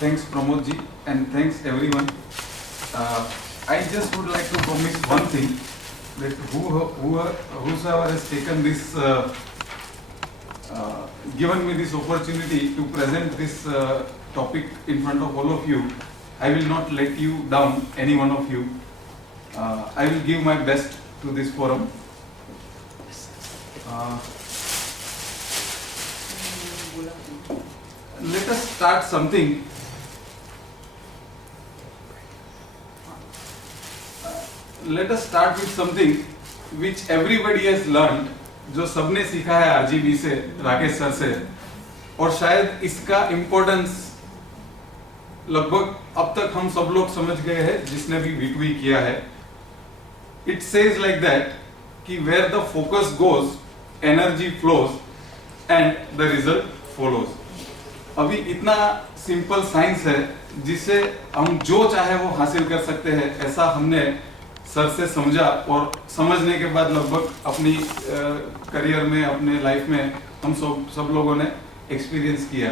Thanks Pramod ji and thanks everyone. I just would like to promise one thing, that whosoever has taken this, given me this opportunity to present this topic in front of all of you, I will not let you down, any one of you. I will give my best to this forum. Let us start something. Let us start with something which everybody has learned, जो सबने सीखा है RGB से, Rakesh sir से, और शायद इसका importance लगभग अब तक हम सब लोग समझ गए हैं जिसने भी V2E किया है. It says like that कि where the focus goes, energy flows and the result follows. अभी इतना सिंपल साइंस है जिससे हम जो चाहे वो हासिल कर सकते हैं, ऐसा हमने सर से समझा और समझने के बाद लगभग अपनी करियर में, अपने लाइफ में हम सब लोगों ने एक्सपीरियंस किया.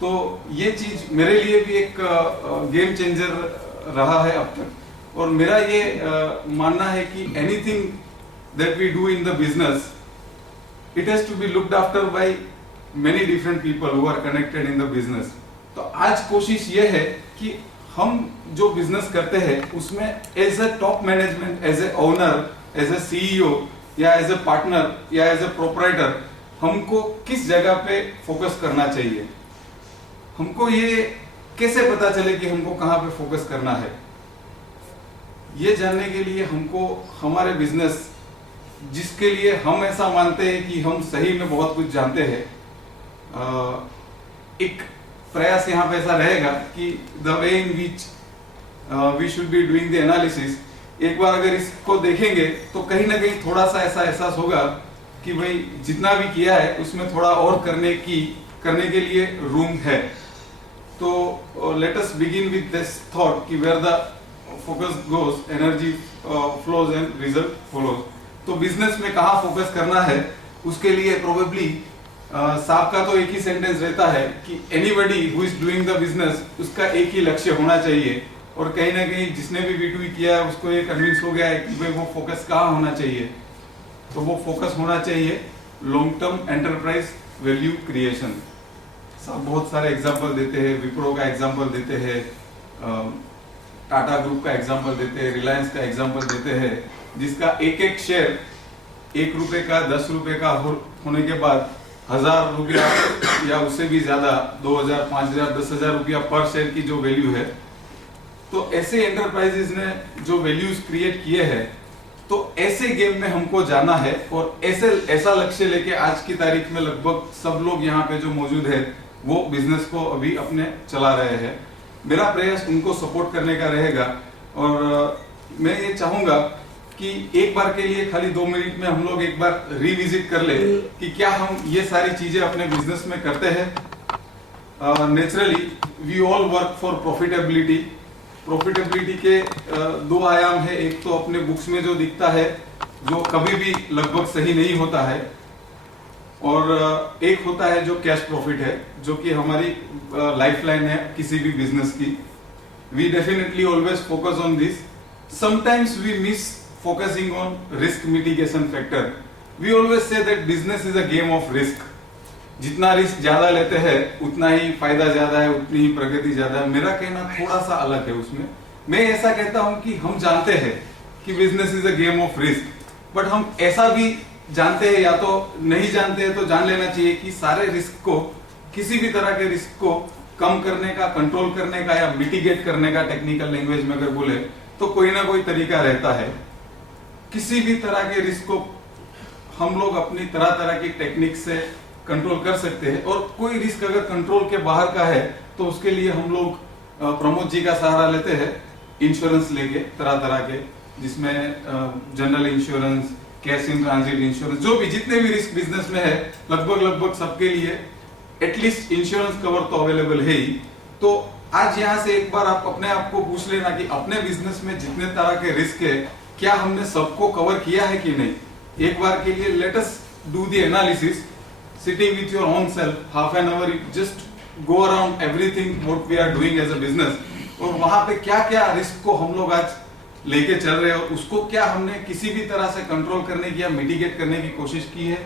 तो ये चीज मेरे लिए भी एक गेम चेंजर रहा है अब तक. और मेरा ये मानना है कि anything that we do in the business, it has to be looked after by many different people who are connected in the business. तो आज कोशिश ये है कि हम जो बिजनेस करते हैं उसमें as a top management, as a owner, as a CEO या एज ए पार्टनर या एज ए प्रोपराइटर हमको किस जगह पे फोकस करना चाहिए. हमको ये कैसे पता चले कि हमको कहाँ पे फोकस करना है, ये जानने के लिए हमको हमारे बिजनेस, जिसके लिए हम ऐसा मानते हैं कि हम सही में बहुत कुछ जानते हैं, एक प्रयास यहाँ पे ऐसा रहेगा कि the way in which we should be doing the analysis. एक बार अगर इसको देखेंगे तो कहीं ना कहीं थोड़ा सा ऐसा एहसास होगा कि भाई जितना भी किया है उसमें थोड़ा और करने के लिए रूम है. तो let us begin with this thought कि where the focus goes, energy flows and result follows. तो बिजनेस में कहाँ फोकस करना है, उसके लिए प्रोबेबली साहब का तो एक ही सेंटेंस रहता है कि anybody who is doing the business, उसका एक ही लक्ष्य होना चाहिए. और कहीं ना कहीं जिसने भी V2E किया है उसको ये कन्विंस हो गया है कि भाई वो फोकस कहाँ होना चाहिए. तो वो फोकस होना चाहिए long term enterprise value creation. साहब बहुत सारे एग्जांपल देते हैं, विप्रो का एग्जांपल देते हैं, टाटा ग्रुप का एग्जांपल देते हैं, रिलायंस का एग्जांपल देते हैं, जिसका एक एक शेयर 1 रुपए का, 10 रुपए का होने के बाद 1000 रुपया या उससे भी ज्यादा 2000, 5000, 10,000 रुपया पर शेयर की जो वैल्यू है. तो ऐसे एंटरप्राइजेस ने जो वैल्यूज क्रिएट किए हैं, तो ऐसे गेम में हमको जाना है. और ऐसा लक्ष्य लेके आज की तारीख में लगभग सब लोग यहाँ पे जो मौजूद है वो बिजनेस को अभी अपने चला रहे हैं. मेरा प्रयास उनको सपोर्ट करने का रहेगा. और मैं ये चाहूंगा कि एक बार के लिए खाली 2 मिनट में हम लोग एक बार रिविजिट कर ले कि क्या हम ये सारी चीजें अपने बिजनेस में करते हैं. Naturally we all work for profitability. Profitability के 2 आयाम है. एक तो अपने बुक्स में जो दिखता है, जो कभी भी लगभग सही नहीं होता है, और एक होता है जो कैश प्रॉफिट है, जो कि हमारी लाइफलाइन है किसी भी बिजनेस की. We definitely always focus on this. Sometimes we miss focusing on risk mitigation factor. We always say that business is a game of risk. जितना रिस्क ज्यादा लेते हैं उतना ही फायदा ज्यादा है, उतनी ही प्रगति ज्यादा है. मेरा कहना थोड़ा सा अलग है उसमें. मैं ऐसा कहता हूं कि हम जानते हैं कि business is a game of risk, but हम ऐसा भी जानते हैं, या तो नहीं जानते हैं तो जान लेना चाहिए कि सारे रिस्क को, किसी भी तरह के रिस्क को कम करने का, कंट्रोल करने का या मिटिगेट करने का, टेक्निकल लैंग्वेज में अगर बोले तो कोई ना कोई तरीका रहता है. किसी भी तरह के रिस्क को हम लोग अपनी तरह तरह की टेक्निक से कंट्रोल कर सकते हैं. और कोई रिस्क अगर कंट्रोल के बाहर का है तो उसके लिए हम लोग प्रमोद जी का सहारा लेते हैं, इंश्योरेंस लेके तरह तरह के, जिसमें general insurance, cash in transit insurance, जो भी जितने भी रिस्क बिजनेस में है लगभग सबके लिए एटलीस्ट इंश्योरेंस कवर तो अवेलेबल है ही. तो आज यहाँ से एक बार आप अपने आप को पूछ लेना कि अपने बिजनेस में जितने तरह के रिस्क है, क्या हमने सबको कवर किया है कि नहीं. एक बार के लिए let us do the analysis, sitting with your own self, half an hour, just go around everything what we are doing as a business, और वहां पे क्या क्या रिस्क को हम लोग आज लेके चल रहे हैं और उसको क्या हमने किसी भी तरह से कंट्रोल करने की या मिटिगेट करने की कोशिश की है,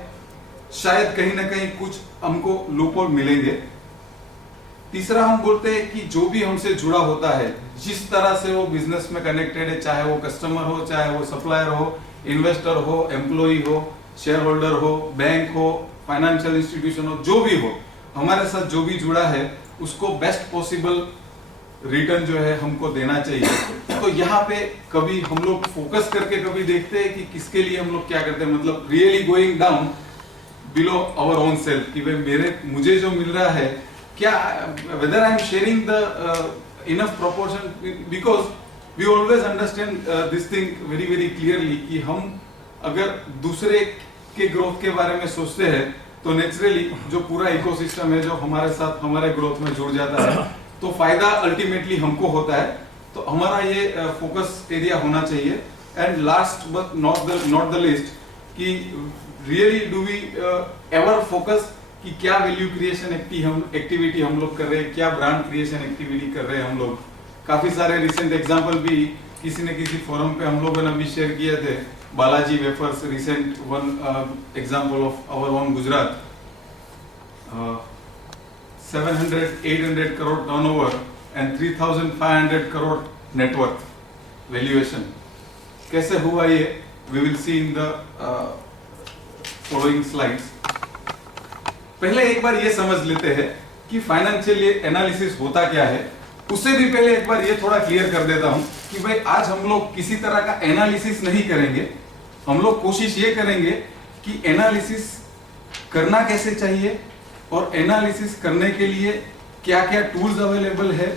शायद कहीं ना कहीं कुछ हमको लूपहोल मिलेंगे। तीसरा हम बोलते हैं कि जो भी हमसे जुड़ा होता है, जिस तरह से वो बिजनेस में कनेक्टेड है, चाहे वो कस्टमर हो, चाहे वो सप्लायर हो, इन्वेस्टर हो, एम्प्लॉय हो, शेयर होल्डर हो, बैंक हो, फाइनेंशियल इंस्टीट्यूशन हो, जो भी हो, हमारे साथ जो भी जुड़ा है उसको बेस्ट पॉसिबल रिटर्न जो है हमको देना चाहिए। तो यहाँ पे कभी हम लोग फोकस करके कभी देखते हैं कि किसके लिए हम लोग क्या करते हैं, मतलब really going down below our own self कि भाई मुझे जो मिल रहा है क्या, whether I am sharing the enough proportion, because we always understand this thing very very clearly कि हम अगर दूसरे के ग्रोथ के बारे में सोचते हैं तो नेचुरली जो पूरा इकोसिस्टम है जो हमारे साथ हमारे ग्रोथ में जुड़ जाता है, तो फायदा अल्टीमेटली हमको होता है। तो हमारा ये फोकस एरिया होना चाहिए। And last but not the least कि really do we ever focus कि क्या वैल्यू क्रिएशन एक्टिविटी हम लोग कर रहे हैं, क्या ब्रांड क्रिएशन एक्टिविटी कर रहे हैं हम लोग। काफी सारे रिसेंट एग्जांपल भी किसी न किसी फोरम पे हम लोगों ने भी शेयर किए थे। Balaji wafers recent one example of our own Gujarat, 700-800 crore turnover and 3,500 crore net worth valuation. कैसे हुआ ये, we will see in the following slides. पहले एक बार ये समझ लेते हैं कि फाइनेंशियल एनालिसिस होता क्या है। उससे भी पहले एक बार ये थोड़ा क्लियर कर देता हूं कि भाई आज हम लोग किसी तरह का एनालिसिस नहीं करेंगे। हम लोग कोशिश ये करेंगे कि एनालिसिस करना कैसे चाहिए और एनालिसिस करने के लिए क्या क्या टूल्स अवेलेबल है,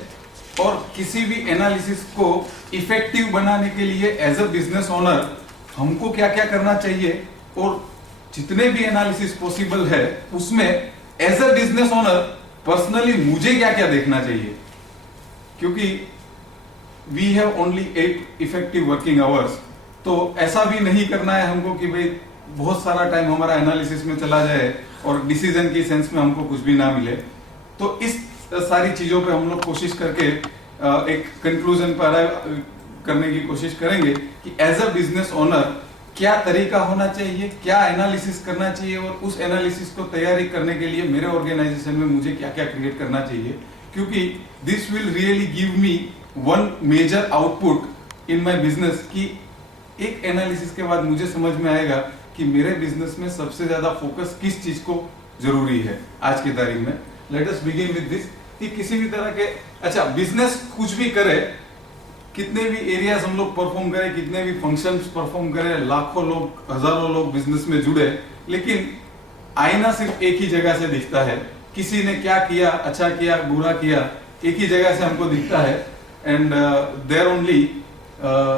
और किसी भी एनालिसिस को इफेक्टिव बनाने के लिए एज अ बिजनेस ओनर हमको क्या क्या करना चाहिए, और जितने भी एनालिसिस पॉसिबल है उसमें as a business owner personally मुझे क्या क्या देखना चाहिए। क्योंकि we have only 8 effective working hours, तो ऐसा भी नहीं करना है हमको कि भाई बहुत सारा टाइम हमारा एनालिसिस में चला जाए और डिसीजन की सेंस में हमको कुछ भी ना मिले। तो इस सारी चीजों पे हम लोग कोशिश करके एक कंक्लूजन पर अराइव करने की कोशिश करेंगे कि एज अ बिजनेस ओनर क्या तरीका होना चाहिए, क्या एनालिसिस करना चाहिए, और उस एनालिसिस को तैयारी करने के लिए मेरे ऑर्गेनाइजेशन में मुझे क्या क्या क्रिएट करना चाहिए। क्योंकि this will really give me one major output in my business कि एक एनालिसिस के बाद मुझे समझ में आएगा कि मेरे बिजनेस में सबसे ज्यादा फोकस किस चीज को जरूरी है आज की तारीख में। Late us begin with this कि किसी भी तरह के, अच्छा बिजनेस कुछ भी करे, कितने भी एरियाज हम लोग परफॉर्म करें, कितने भी फंक्शंस परफॉर्म करें, लाखों लोग हजारों लोग बिजनेस में जुड़े, लेकिन आईना सिर्फ एक ही जगह से दिखता है। किसी ने क्या किया, अच्छा किया, बुरा किया, एक ही जगह से हमको दिखता है। And there only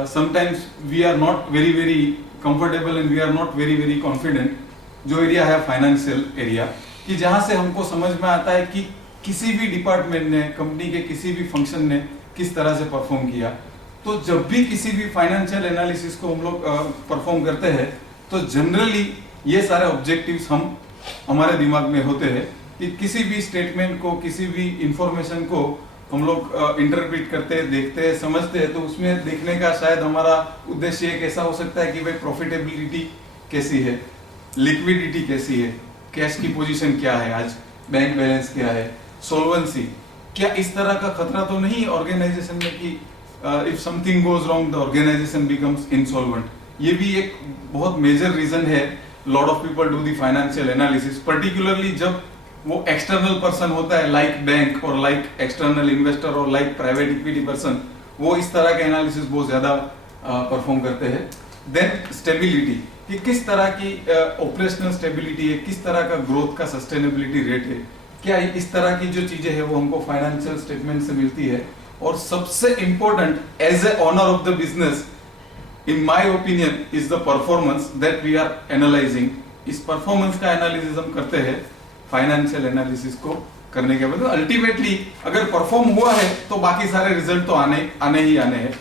sometimes we are not very very comfortable and we are not very very confident. जो एरिया है फाइनेंशियल एरिया, कि जहां से हमको समझ में आता है कि किसी भी डिपार्टमेंट ने, कंपनी के किसी भी फंक्शन ने किस तरह से परफॉर्म किया। तो जब भी किसी भी फाइनेंशियल एनालिसिस को हम लोग परफॉर्म करते हैं तो जनरली ये सारे ऑब्जेक्टिव्स हमारे दिमाग में होते हैं कि किसी भी स्टेटमेंट को, किसी भी इंफॉर्मेशन को हम लोग इंटरप्रेट करते हैं, देखते हैं, समझते हैं। तो उसमें देखने का शायद हमारा उद्देश्य एक ऐसा हो सकता है कि भाई प्रॉफिटेबिलिटी कैसी है, लिक्विडिटी कैसी है, कैश की पोजीशन क्या है आज, बैंक बैलेंस क्या है, सोल्वेंसी, क्या इस तरह का खतरा तो नहीं ऑर्गेनाइजेशन में कि if something goes wrong the organisation becomes insolvent. ये भी एक बहुत मेजर रीजन है lot of people do the financial analysis, particularly जब वो एक्सटर्नल पर्सन होता है लाइक बैंक और लाइक एक्सटर्नल इन्वेस्टर और लाइक प्राइवेट इक्विटी पर्सन, वो इस तरह के एनालिसिस बहुत ज्यादा परफॉर्म करते हैं। देन स्टेबिलिटी, कि किस तरह की ऑपरेशनल स्टेबिलिटी है, किस तरह का ग्रोथ का सस्टेनेबिलिटी रेट है, क्या इस तरह की जो चीजें हैं वो हमको फाइनेंशियल स्टेटमेंट से मिलती है। और सबसे important as a owner of the business in my opinion is the performance that we are analysing. इस परफॉर्मेंस का एनालिसिस हम करते हैं फाइनेंशियल एनालिसिस को करने के बाद। अल्टीमेटली अगर परफॉर्म हुआ है तो बाकी सारे रिजल्ट तो आने ही आने हैं।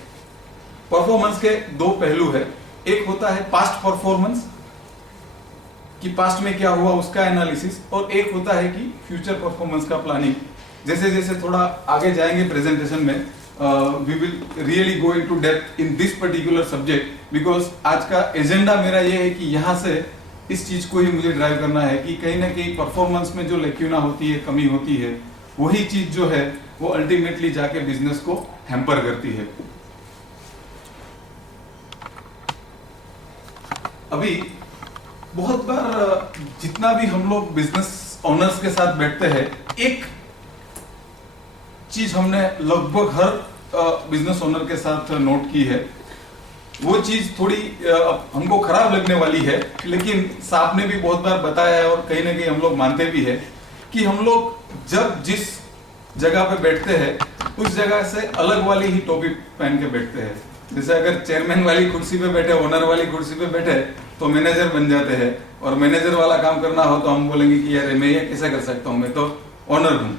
परफॉर्मेंस के दो पहलू है, एक होता है पास्ट परफॉर्मेंस कि पास्ट में क्या हुआ उसका एनालिसिस, और एक होता है कि फ्यूचर परफॉर्मेंस का प्लानिंग जैसे जैसे थोड़ा आगे जाएंगे प्रेजेंटेशन में, we will really go into depth in this particular subject, because आज का एजेंडा मेरा ये है कि यहाँ से इस चीज को ही मुझे ड्राइव करना है कि कहीं ना कहीं परफॉर्मेंस में जो लेक्यूना होती है, कमी होती है, वही चीज जो है वो अल्टीमेटली जाके बिजनेस को हैम्पर करती है। अभी बहुत बार जितना भी हम लोग बिजनेस ओनर्स के साथ बैठते हैं, एक चीज हमने लगभग हर बिजनेस ओनर के साथ नोट की है। वो चीज थोड़ी हमको खराब लगने वाली है, लेकिन साहब ने भी बहुत बार बताया है और कहीं ना कहीं हम लोग मानते भी है कि हम लोग जब जिस जगह पे बैठते हैं उस जगह से अलग वाली ही टोपी पहन के बैठते हैं। जैसे अगर चेयरमैन वाली कुर्सी पे बैठे, ओनर वाली कुर्सी पे बैठे तो मैनेजर बन जाते हैं, और मैनेजर वाला काम करना हो तो हम बोलेंगे कि यार मैं ये कैसे कर सकता हूँ, मैं तो ओनर हूँ।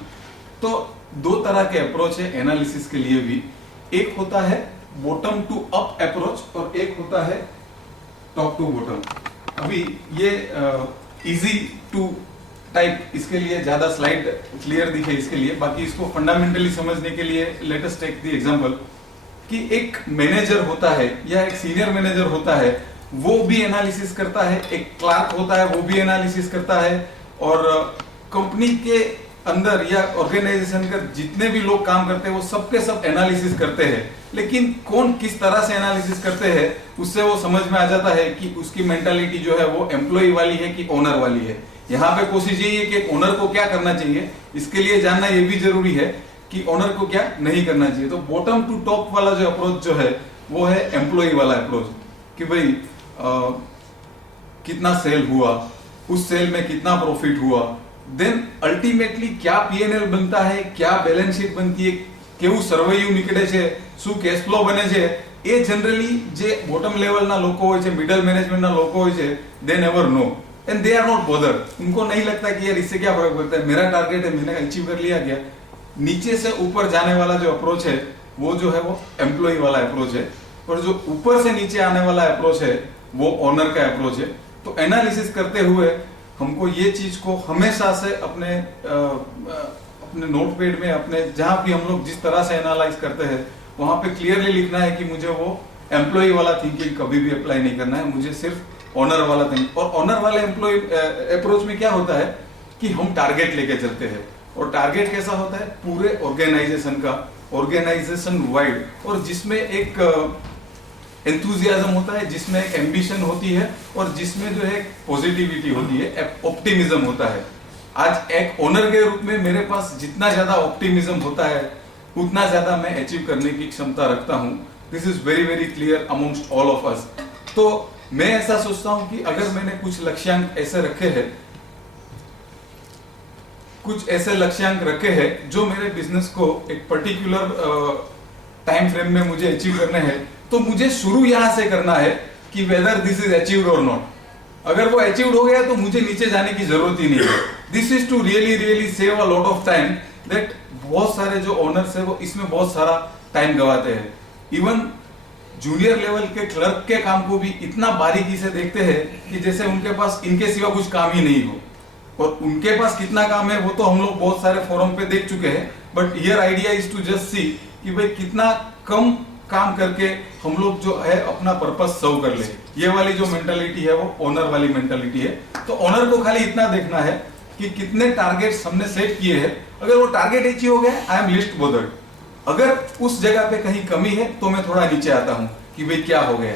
तो दो तरह के अप्रोच है एनालिसिस के लिए भी। एक होता है बॉटम टू अप अप्रोच और एक होता है टॉप टू बॉटम। अभी ये इजी टू टाइप, इसके लिए ज्यादा स्लाइड क्लियर दिखे इसके लिए, बाकी इसको फंडामेंटली समझने के लिए let us take the example कि एक मैनेजर होता है या एक सीनियर मैनेजर होता है, वो भी एनालिसिस करता है, एक क्लार्क होता है वो भी एनालिसिस करता है, और कंपनी के अंदर या ऑर्गेनाइजेशन का जितने भी लोग काम करते हैं वो सबके सब एनालिसिस करते हैं। लेकिन कौन किस तरह से एनालिसिस करते हैं उससे वो समझ में आ जाता है कि उसकी मेंटालिटी जो है वो एम्प्लॉय वाली है कि ओनर वाली है। यहाँ पे कोशिश यही है कि ओनर को क्या करना चाहिए, इसके लिए जानना ये भी जरूरी है कि ओनर को क्या नहीं करना चाहिए। तो बॉटम टू टॉप वाला जो अप्रोच जो है वो है एम्प्लॉय वाला अप्रोच, कि भाई कितना सेल हुआ, उस सेल में कितना प्रॉफिट हुआ, देन अल्टीमेटली क्या पीएनएल बनता है, क्या बैलेंस शीट बनती है, કેવું સર્વેયુ નીકળે છે, શું કેશ ફ્લો બને છે, એ જનરલી જે બોટમ લેવલના લોકો હોય છે, મિડલ મેનેજમેન્ટના લોકો હોય છે, they never know and they are not bother. उनको नहीं लगता कि यार इससे क्या फर्क पड़ता है, मेरा टारगेट है, मैंने अचीव कर लिया गया। नीचे से ऊपर जाने वाला जो अप्रोच है वो जो है वो एम्प्लॉय वाला अप्रोच है, और जो ऊपर से नीचे आने वाला अप्रोच है वो ओनर का अप्रोच है। तो एनालिसिस करते हुए हमको ये चीज को हमेशा से अपने अपने नोटपैड में, अपने जहां भी हम लोग जिस तरह से एनालाइज करते हैं वहां पे क्लियरली लिखना है कि मुझे वो एम्प्लॉय वाला थिंकिंग कभी भी अप्लाई नहीं करना है, मुझे सिर्फ ऑनर वाला थिंक। और ऑनर वाले एम्प्लॉय अप्रोच में क्या होता है कि हम टारगेट लेके चलते हैं, और टारगेट कैसा होता है पूरे ऑर्गेनाइजेशन का, ऑर्गेनाइजेशन वाइड, और जिसमें एक एंथुजियाज्म होता है, जिसमें एक एम्बिशन होती है, और जिसमें जो है पॉजिटिविटी होती है, ऑप्टिमिज्म होता है। आज एक ओनर के रूप में मेरे पास जितना ज्यादा ऑप्टिमिज्म होता है उतना ज्यादा मैं अचीव करने की क्षमता रखता हूं। This is very very clear amongst all of अस। तो मैं ऐसा सोचता हूं कि अगर मैंने कुछ लक्ष्यांक ऐसे रखे हैं, कुछ ऐसे लक्ष्यांक रखे हैं जो मेरे बिजनेस को एक पर्टिकुलर टाइम फ्रेम में मुझे अचीव करने हैं, तो मुझे शुरू यहां से करना है कि वेदर दिस इज अचीव्ड और नॉट। अगर वो अचीव्ड हो गया तो मुझे नीचे जाने की जरूरत ही नहीं है। This is to really really save a lot of time, that बहुत सारे जो ओनर्स है वो इसमें बहुत सारा टाइम गवाते हैं। इवन जूनियर लेवल के क्लर्क के काम को भी इतना बारीकी से देखते हैं कि जैसे उनके पास इनके सिवा कुछ काम ही नहीं हो, और उनके पास कितना काम है वो तो हम लोग बहुत सारे फोरम पे देख चुके हैं। But here idea is to just see कि भाई कितना कम काम करके हम लोग जो है अपना पर्पस सर्व कर ले। ये वाली जो मेंटालिटी है वो ओनर वाली मेंटालिटी है। तो ओनर को खाली इतना देखना है कि कितने टारगेट्स हमने सेट किए हैं, अगर वो टारगेट अचीव हो गया आई एम लिस्ट बोदर्ड। अगर उस जगह पे कहीं कमी है तो मैं थोड़ा नीचे आता हूँ कि भाई क्या हो गया,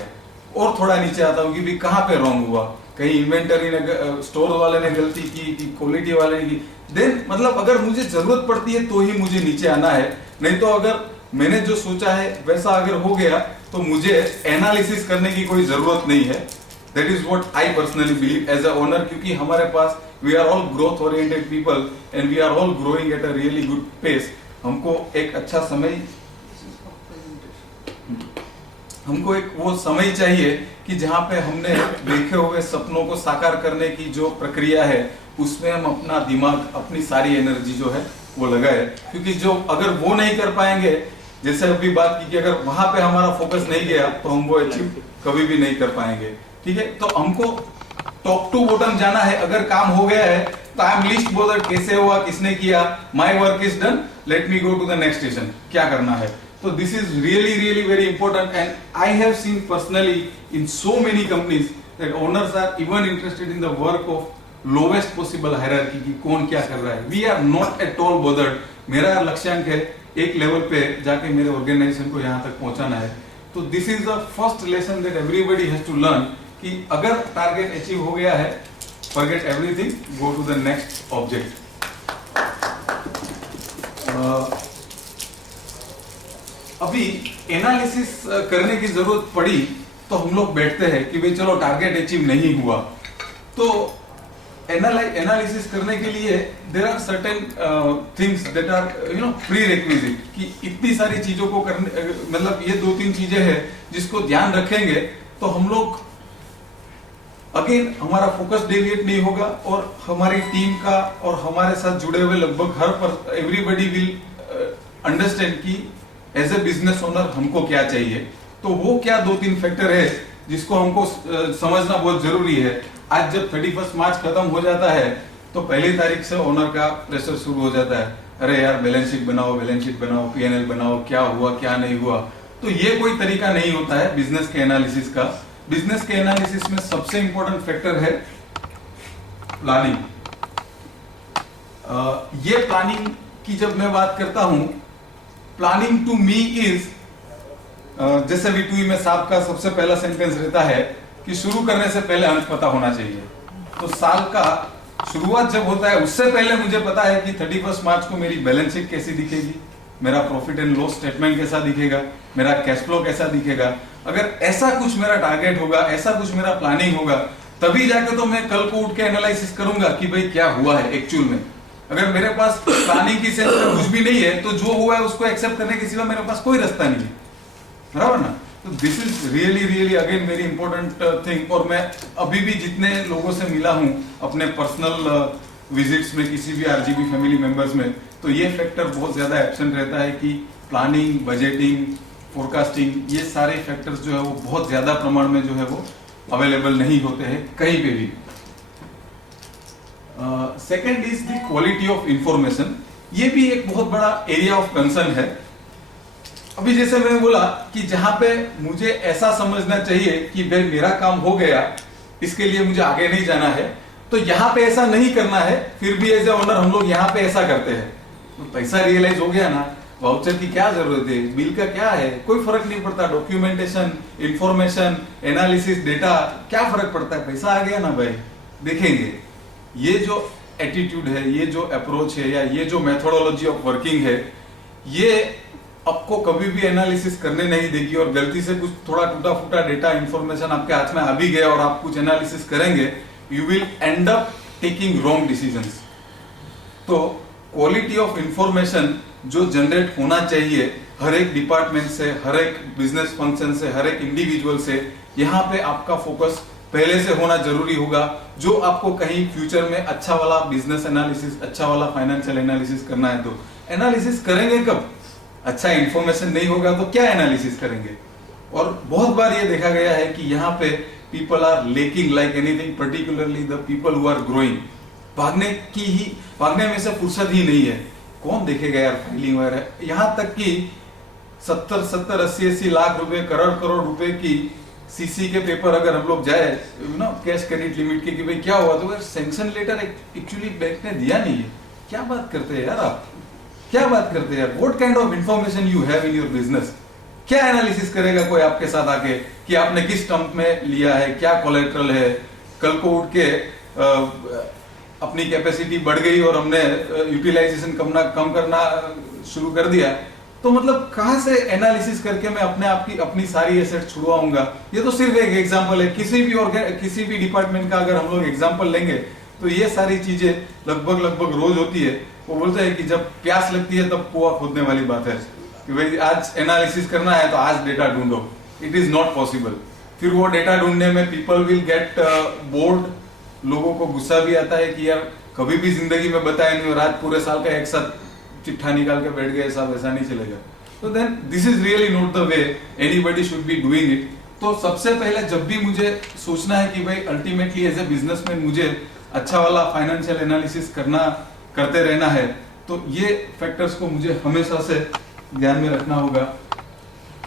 और थोड़ा नीचे आता हूँ कि भाई कहाँ पे रॉन्ग हुआ, कहीं इन्वेंटरी ने, स्टोर वाले ने गलती की कि क्वालिटी वाले ने की। देन मतलब अगर मुझे जरूरत पड़ती है तो ही मुझे नीचे आना है, नहीं तो अगर मैंने जो सोचा है वैसा अगर हो गया तो मुझे एनालिसिस करने की कोई जरूरत नहीं है। That is what I personally believe as a owner, क्योंकि हमारे पास we are all growth oriented people and we are all growing at a really good pace. हमको एक अच्छा समय, हमको एक वो समय चाहिए कि जहां पे हमने देखे हुए सपनों को साकार करने की जो प्रक्रिया है उसमें हम अपना दिमाग, अपनी सारी एनर्जी जो है वो लगाए। क्योंकि जो अगर वो नहीं कर पाएंगे, जैसे अभी बात की कि अगर वहां पे हमारा फोकस नहीं गया तो हम वो अचीव कभी भी नहीं कर पाएंगे। ठीक है, तो हमको टॉप टू बॉटम जाना है। अगर काम हो गया है तो आई एम लीस्ट बोदर्ड कैसे हुआ, किसने किया, my work is done, let me go to the next station, क्या करना है. So this is really really very important, and I have seen personally in so many companies that owners are even interested in the work of lowest possible hierarchy कि कौन क्या कर रहा है. We are not at all bothered. मेरा लक्ष्यांक है एक लेवल पे जाके मेरे ऑर्गेनाइजेशन को यहाँ तक पहुँचाना है. तो this is the first lesson that everybody has to learn कि अगर टारगेट अचीव हो गया है, forget everything, go to the next object. अभी एनालिसिस करने की जरूरत पड़ी तो हम लोग बैठते हैं कि भाई चलो टारगेट अचीव नहीं हुआ, तो एनालिसिस करने के लिए there are certain things that are prerequisite कि इतनी सारी चीजों को करने, मतलब ये 2-3 चीजें हैं जिसको ध्यान रखेंगे तो हम लोग अगेन हमारा फोकस डेविएट नहीं होगा और हमारी टीम का और हमारे साथ जुड़े हुए लगभग हर एवरीबडी विल अंडरस्टैंड कि एज ए बिजनेस ओनर हमको क्या चाहिए. तो वो क्या 2-3 फैक्टर है जिसको हमको समझना बहुत जरूरी है. आज जब 31 मार्च खत्म हो जाता है तो 1 तारीख से ओनर का प्रेशर शुरू हो जाता है, अरे यार बैलेंस शीट बनाओ, पीएनएल बनाओ, क्या हुआ क्या नहीं हुआ. तो ये कोई तरीका नहीं होता है बिजनेस के एनालिसिस का. बिजनेस के एनालिसिस में सबसे इंपॉर्टेंट फैक्टर है प्लानिंग. ये प्लानिंग की जब मैं बात करता हूं, प्लानिंग टू मी इज, जैसे V2E में साहब का सबसे पहला सेंटेंस रहता है कि शुरू करने से पहले अंत पता होना चाहिए. तो साल का शुरुआत जब होता है उससे पहले मुझे पता है कि 31 मार्च को मेरी बैलेंस शीट कैसी दिखेगी, मेरा प्रॉफिट एंड लॉस स्टेटमेंट कैसा दिखेगा, मेरा कैश फ्लो कैसा दिखेगा. अगर ऐसा कुछ मेरा टारगेट होगा, ऐसा कुछ मेरा प्लानिंग होगा, तभी जाके तो मैं कल को उठ के एनालिसिस करूंगा कि भाई क्या हुआ है एक्चुअल में. अगर मेरे पास प्लानिंग की सेंस में कुछ भी नहीं है तो जो हुआ है उसको एक्सेप्ट करने के सिवा मेरे पास कोई रास्ता नहीं है, बराबर ना. तो this is really really again very important thing. और मैं अभी भी जितने लोगों से मिला हूं अपने पर्सनल विजिट्स में, किसी भी आरजीबी फैमिली मेंबर्स में, तो ये फैक्टर बहुत ज्यादा एब्सेंट रहता है कि प्लानिंग, बजटिंग, फोरकास्टिंग, ये सारे फैक्टर्स जो है वो बहुत ज्यादा प्रमाण में जो है वो अवेलेबल नहीं होते हैं कहीं पे भी. Second is the quality of information. ये भी एक बहुत बड़ा एरिया ऑफ कंसर्न है. अभी जैसे मैंने बोला कि जहां पे मुझे ऐसा समझना चाहिए कि भाई मेरा काम हो गया, इसके लिए मुझे आगे नहीं जाना है, तो यहाँ पे ऐसा नहीं करना है. फिर भी एज ए ओनर हम लोग यहाँ पे ऐसा करते हैं. तो पैसा रियलाइज हो गया ना, वाउचर की क्या जरूरत है, बिल का क्या है, कोई फर्क नहीं पड़ता. डॉक्यूमेंटेशन, इंफॉर्मेशन, एनालिसिस, डेटा, क्या फर्क पड़ता है, पैसा आ गया ना भाई. देखेंगे ये जो एटीट्यूड है, ये जो अप्रोच है, या ये जो मेथोडोलॉजी ऑफ वर्किंग है, ये आपको कभी भी एनालिसिस करने नहीं देगी. और गलती से कुछ थोड़ा टूटा फूटा डेटा, इंफॉर्मेशन आपके हाथ में आ भी गया और आप कुछ एनालिसिस करेंगे, you will and up taking wrong decisions. तो क्वालिटी ऑफ इंफॉर्मेशन जो जनरेट होना चाहिए हर एक डिपार्टमेंट से, हर एक बिजनेस फंक्शन से, हर एक इंडिविजुअल से, यहाँ पे आपका फोकस पहले से होना जरूरी होगा. जो आपको कहीं फ्यूचर में अच्छा वाला बिजनेस एनालिसिस, अच्छा वाला फाइनेंशियल एनालिसिस करना है, तो एनालिसिस करेंगे कब? अच्छा इंफॉर्मेशन नहीं होगा तो क्या एनालिसिस करेंगे? और बहुत बार ये देखा गया है कि यहाँ पे people are lacking like anything, particularly the people who are growing. भागने में से फुर्सत ही नहीं है. कौन देखेगा यार फाइलिंग वगैरह. यहाँ तक कि 70 80 लाख रुपए, करोड़ रुपए की सीसी के पेपर अगर हम लोग जाए कैश क्रेडिट लिमिट के कि भाई क्या हुआ, तो सैंक्शन लेटर एक्चुअली बैंक ने दिया नहीं है. क्या बात करते हैं यार आप, क्या बात करते हैं यार. What kind of information you have in your business. क्या एनालिसिस करेगा कोई आपके साथ आके कि आपने किस टर्म में लिया है, क्या कोलेट्रल है. कल को उठ के अपनी कैपेसिटी बढ़ गई और हमने यूटिलाइजेशन कम करना शुरू कर दिया, तो मतलब कहां से एनालिसिस करके मैं अपने आप की अपनी सारी एसेट छुड़वाऊंगा. ये तो सिर्फ एक एग्जांपल है. किसी भी डिपार्टमेंट का अगर हम लोग एग्जांपल लेंगे तो ये सारी चीजें लगभग रोज होती है. वो बोलते हैं कि जब प्यास लगती है तब कुआं खोदने वाली बात है कि भाई आज एनालिसिस करना है तो आज डेटा ढूंढो. It is not possible. फिर वो डेटा ढूंढने में पीपल विल गेट बोर्ड. लोगों को गुस्सा भी आता है कि यार कभी भी जिंदगी में बताया नहीं और आज पूरे साल का एक साथ चिट्ठा निकाल के बैठ गए, साहब ऐसा नहीं चलेगा. तो then this is really not the way anybody should be doing it. तो सबसे पहले जब भी मुझे सोचना है कि भाई अल्टीमेटली एज ए बिजनेसमैन मुझे अच्छा वाला फाइनेंशियल एनालिसिस करते रहना है, तो ये फैक्टर्स को मुझे हमेशा से ध्यान में रखना होगा।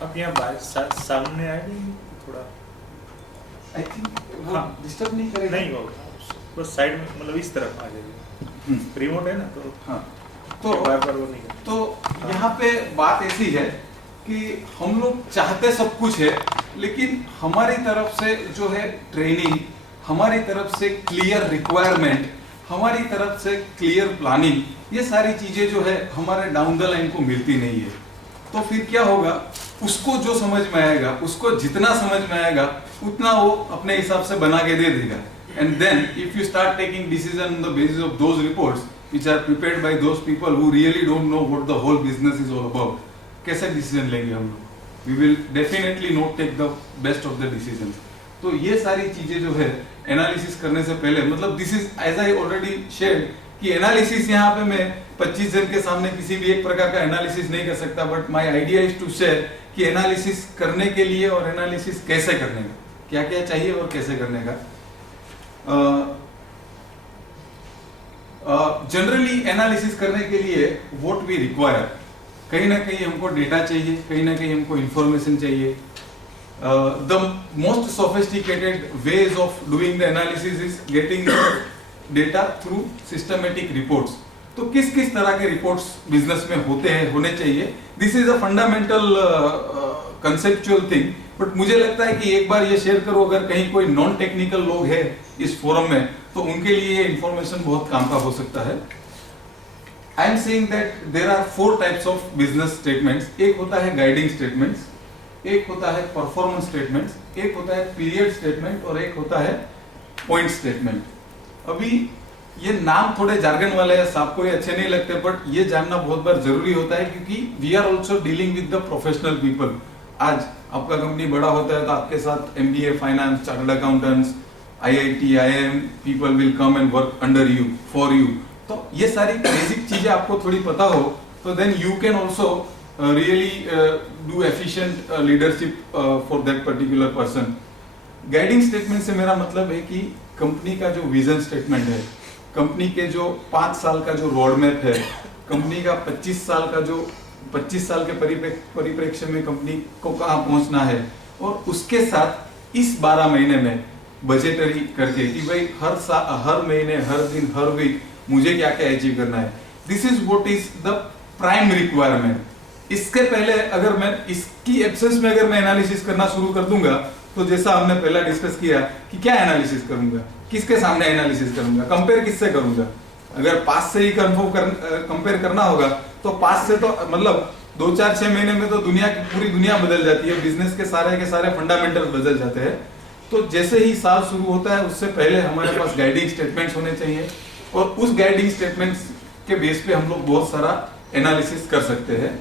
अब यहाँ सामने आए थोड़ा, आई थिंक वो डिस्टर्ब नहीं करेगा। नहीं होगा, बस साइड में, मतलब इस तरफ आ जाइए, रिमोट है ना, तो हाँ, तो बार वो नहीं करता। तो यहाँ पे बात ऐसी है कि हम लोग चाहते सब कुछ है, लेकिन हमारी तरफ से जो है ट्रेनिंग, हमारी तरफ से क्लियर रिक्वायरमेंट, हमारी तरफ से क्लियर प्लानिंग, ये सारी चीजें जो है हमारे डाउन द लाइन को मिलती नहीं है। तो फिर क्या होगा, उसको जो समझ में आएगा, उसको जितना समझ में आएगा उतना वो अपने हिसाब से बना के दे देगा। And then if you start taking decision on the basis of those reports which are prepared by those people who really don't know what the whole business is all about, कैसे डिसीजन लेंगे हम लोग? We will definitely not take the best of the decisions. तो ये सारी चीजें जो है एनालिसिस करने से पहले, मतलब this is as I already shared कि एनालिसिस यहाँ पे मैं 25 जन के सामने किसी भी एक प्रकार का एनालिसिस नहीं कर सकता, but my idea is to share कि एनालिसिस करने के लिए और एनालिसिस कैसे करने का, क्या क्या चाहिए और कैसे करने का। जनरली एनालिसिस करने के लिए व्हाट वी रिक्वायर, कहीं ना कहीं हमको डेटा चाहिए, कहीं ना कहीं हमको इंफॉर्मेशन चाहिए। The most sophisticated ways of doing the analysis is getting data through systematic reports. तो किस किस तरह के रिपोर्ट्स बिजनेस में होने चाहिए, this is a fundamental conceptual thing. But मुझे लगता है कि एक बार ये शेयर करो, अगर कहीं कोई नॉन टेक्निकल लोग है इस फोरम में, तो उनके लिए ये इंफॉर्मेशन बहुत काम का हो सकता है। I am saying that there are 4 types of business statements. एक होता है गाइडिंग स्टेटमेंट्स, एक होता है परफॉर्मेंस स्टेटमेंट्स, एक होता है पीरियड स्टेटमेंट और एक होता है पॉइंट स्टेटमेंट। अभी ये नाम थोड़े जार्गन वाले हैं, सबको ये अच्छे नहीं लगते, बट ये जानना बहुत बार जरूरी होता है, क्योंकि we are also dealing with the professional people. आज आपका कंपनी बड़ा होता है तो आपके साथ MBA, finance, chartered accountants, IIT, IIM people will come and work under you, for you. तो ये सारी बेसिक चीजें आपको थोड़ी पता हो, तो then you can also really do efficient leadership for that particular person. Guiding statement से मेरा मतलब है कि कंपनी का जो विजन स्टेटमेंट है, कंपनी के जो 5 साल का जो रोड मैप है, कंपनी का 25 साल के परिप्रेक्ष्य में कंपनी को कहाँ पहुंचना है, और उसके साथ इस 12 महीने में बजटरी करके कि भाई हर महीने, हर दिन, हर वीक मुझे क्या क्या अचीव करना है। This is what is the prime requirement. इसके पहले अगर मैं इसकी एब्सेंस में अगर मैं एनालिसिस करना शुरू कर दूंगा, तो जैसा हमने पहला डिस्कस किया कि क्या एनालिसिस करूंगा, किसके सामने एनालिसिस करूंगा, कंपेयर किससे करूंगा। अगर 5 से ही कंपेयर करना होगा, तो 5 से तो मतलब 2-4-6 महीने में तो पूरी दुनिया बदल जाती है, बिजनेस के सारे फंडामेंटल बदल जाते हैं। तो जैसे ही साल शुरू होता है, उससे पहले हमारे पास गाइडिंग स्टेटमेंट्स होने चाहिए, और उस गाइडिंग स्टेटमेंट्स के बेस पे हम लोग बहुत सारा एनालिसिस कर सकते हैं।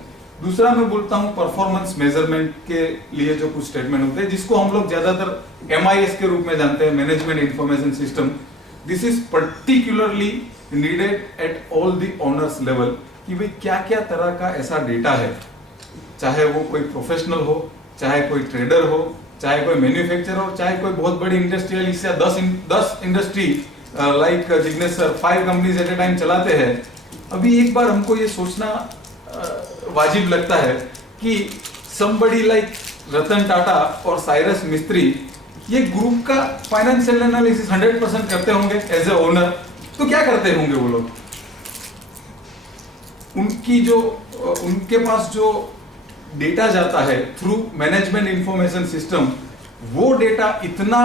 दूसरा मैं बोलता हूँ परफॉर्मेंस मेजरमेंट के लिए जो कुछ स्टेटमेंट होते हैं, जिसको हम लोग ज्यादातर MIS के रूप में जानते हैं, management information system. This is particularly needed at all the owners level, कि भाई क्या क्या तरह का ऐसा डेटा है, चाहे वो कोई प्रोफेशनल हो, चाहे कोई ट्रेडर हो, चाहे कोई मैन्युफैक्चरर हो, चाहे कोई बहुत बड़ी इंडस्ट्रियलिस्ट या 10 industry like Jignesh sir 5 companies at a time चलाते हैं। अभी एक बार हमको ये सोचना वाजिब लगता है कि somebody like रतन टाटा और साइरस मिस्त्री ये ग्रुप का फाइनेंशियल एनालिसिस 100% करते होंगे एज ए ओनर, तो क्या करते होंगे वो लोग? उनके पास जो डेटा जाता है थ्रू मैनेजमेंट इंफॉर्मेशन सिस्टम, वो डेटा इतना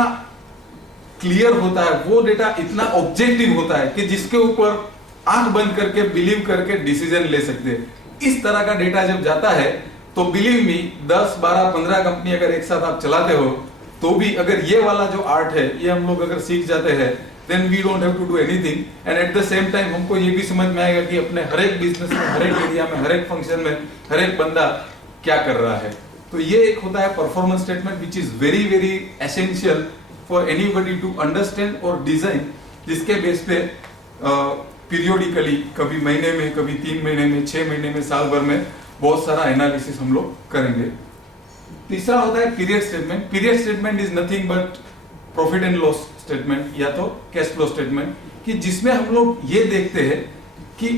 क्लियर होता है, वो डेटा इतना ऑब्जेक्टिव होता है कि जिसके ऊपर आंख बंद करके बिलीव करके डिसीजन ले सकते हैं। इस तरह का डेटा जब जाता है, तो बिलीव मी 10, 12, 15 कंपनी अगर एक साथ आप चलाते हो, तो भी अगर ये वाला जो आर्ट है ये हम लोग अगर सीख जाते हैं, then we don't have to do anything, and at the same time हमको ये भी समझ में आएगा कि अपने हर एक बिजनेस में, हर एक एरिया में, हर एक फंक्शन में, हर एक बंदा क्या कर रहा है। तो ये एक होता है performance statement, which is very very essential for anybody to understand और डिजाइन, जिसके बेस पे पीरियोडिकली, कभी महीने में, कभी 3 महीने में, 6 महीने में, साल भर में बहुत सारा एनालिसिस हम लोग करेंगे। तीसरा होता है period statement. Period statement is nothing but profit and loss statement या तो कैश फ्लो स्टेटमेंट, कि जिसमें हम लोग ये देखते हैं कि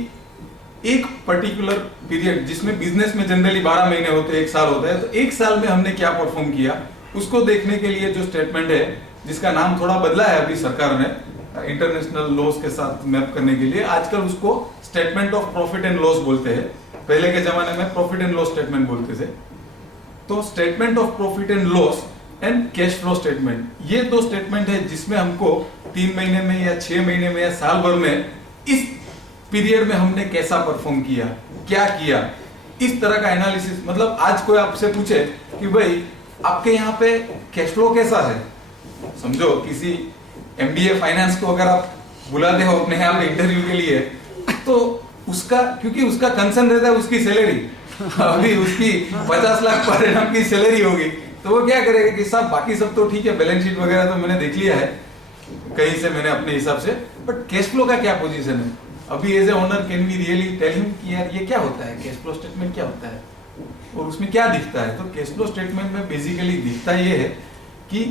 एक पर्टिकुलर पीरियड, जिसमें बिजनेस में जनरली 12 महीने होते हैं, एक साल होता है, तो एक साल में हमने क्या परफॉर्म किया उसको देखने के लिए जो स्टेटमेंट है, जिसका नाम थोड़ा बदला है अभी सरकार ने इंटरनेशनल लॉस के साथ मैप करने के लिए, आजकल उसको statement of profit and loss बोलते हैं। पहले के जमाने में प्रॉफिट एंड लॉस स्टेटमेंट बोलते थे। तो statement of profit and loss and cash flow statement, ये दो स्टेटमेंट है जिसमें हमको 3 महीने में या 6 महीने में या साल भर में इस पीरियड में हमने कैसा परफॉर्म किया, क्या किया, इस तरह का एनालिसिस। मतलब आज कोई आपसे पूछे कि भाई आपके यहाँ पे कैश फ्लो कैसा है, समझो किसी MBA फाइनेंस को अगर आप बुलाते हो अपने यहाँ पे इंटरव्यू के लिए, तो उसका, क्योंकि उसका कंसर्न रहता है उसकी सैलरी, अभी उसकी 50 लाख पर एनम की सैलरी होगी, तो वो क्या करेगा कि साहब बाकी सब तो ठीक है, बैलेंस शीट वगैरह तो मैंने देख लिया है कहीं से मैंने अपने हिसाब से, बट कैश फ्लो का क्या पोजीशन है। अभी as a owner can we really tell him कि यार ये क्या होता है, कैश फ्लो स्टेटमेंट क्या होता है और उसमें क्या दिखता है। तो कैश फ्लो स्टेटमेंट में बेसिकली दिखता ये है कि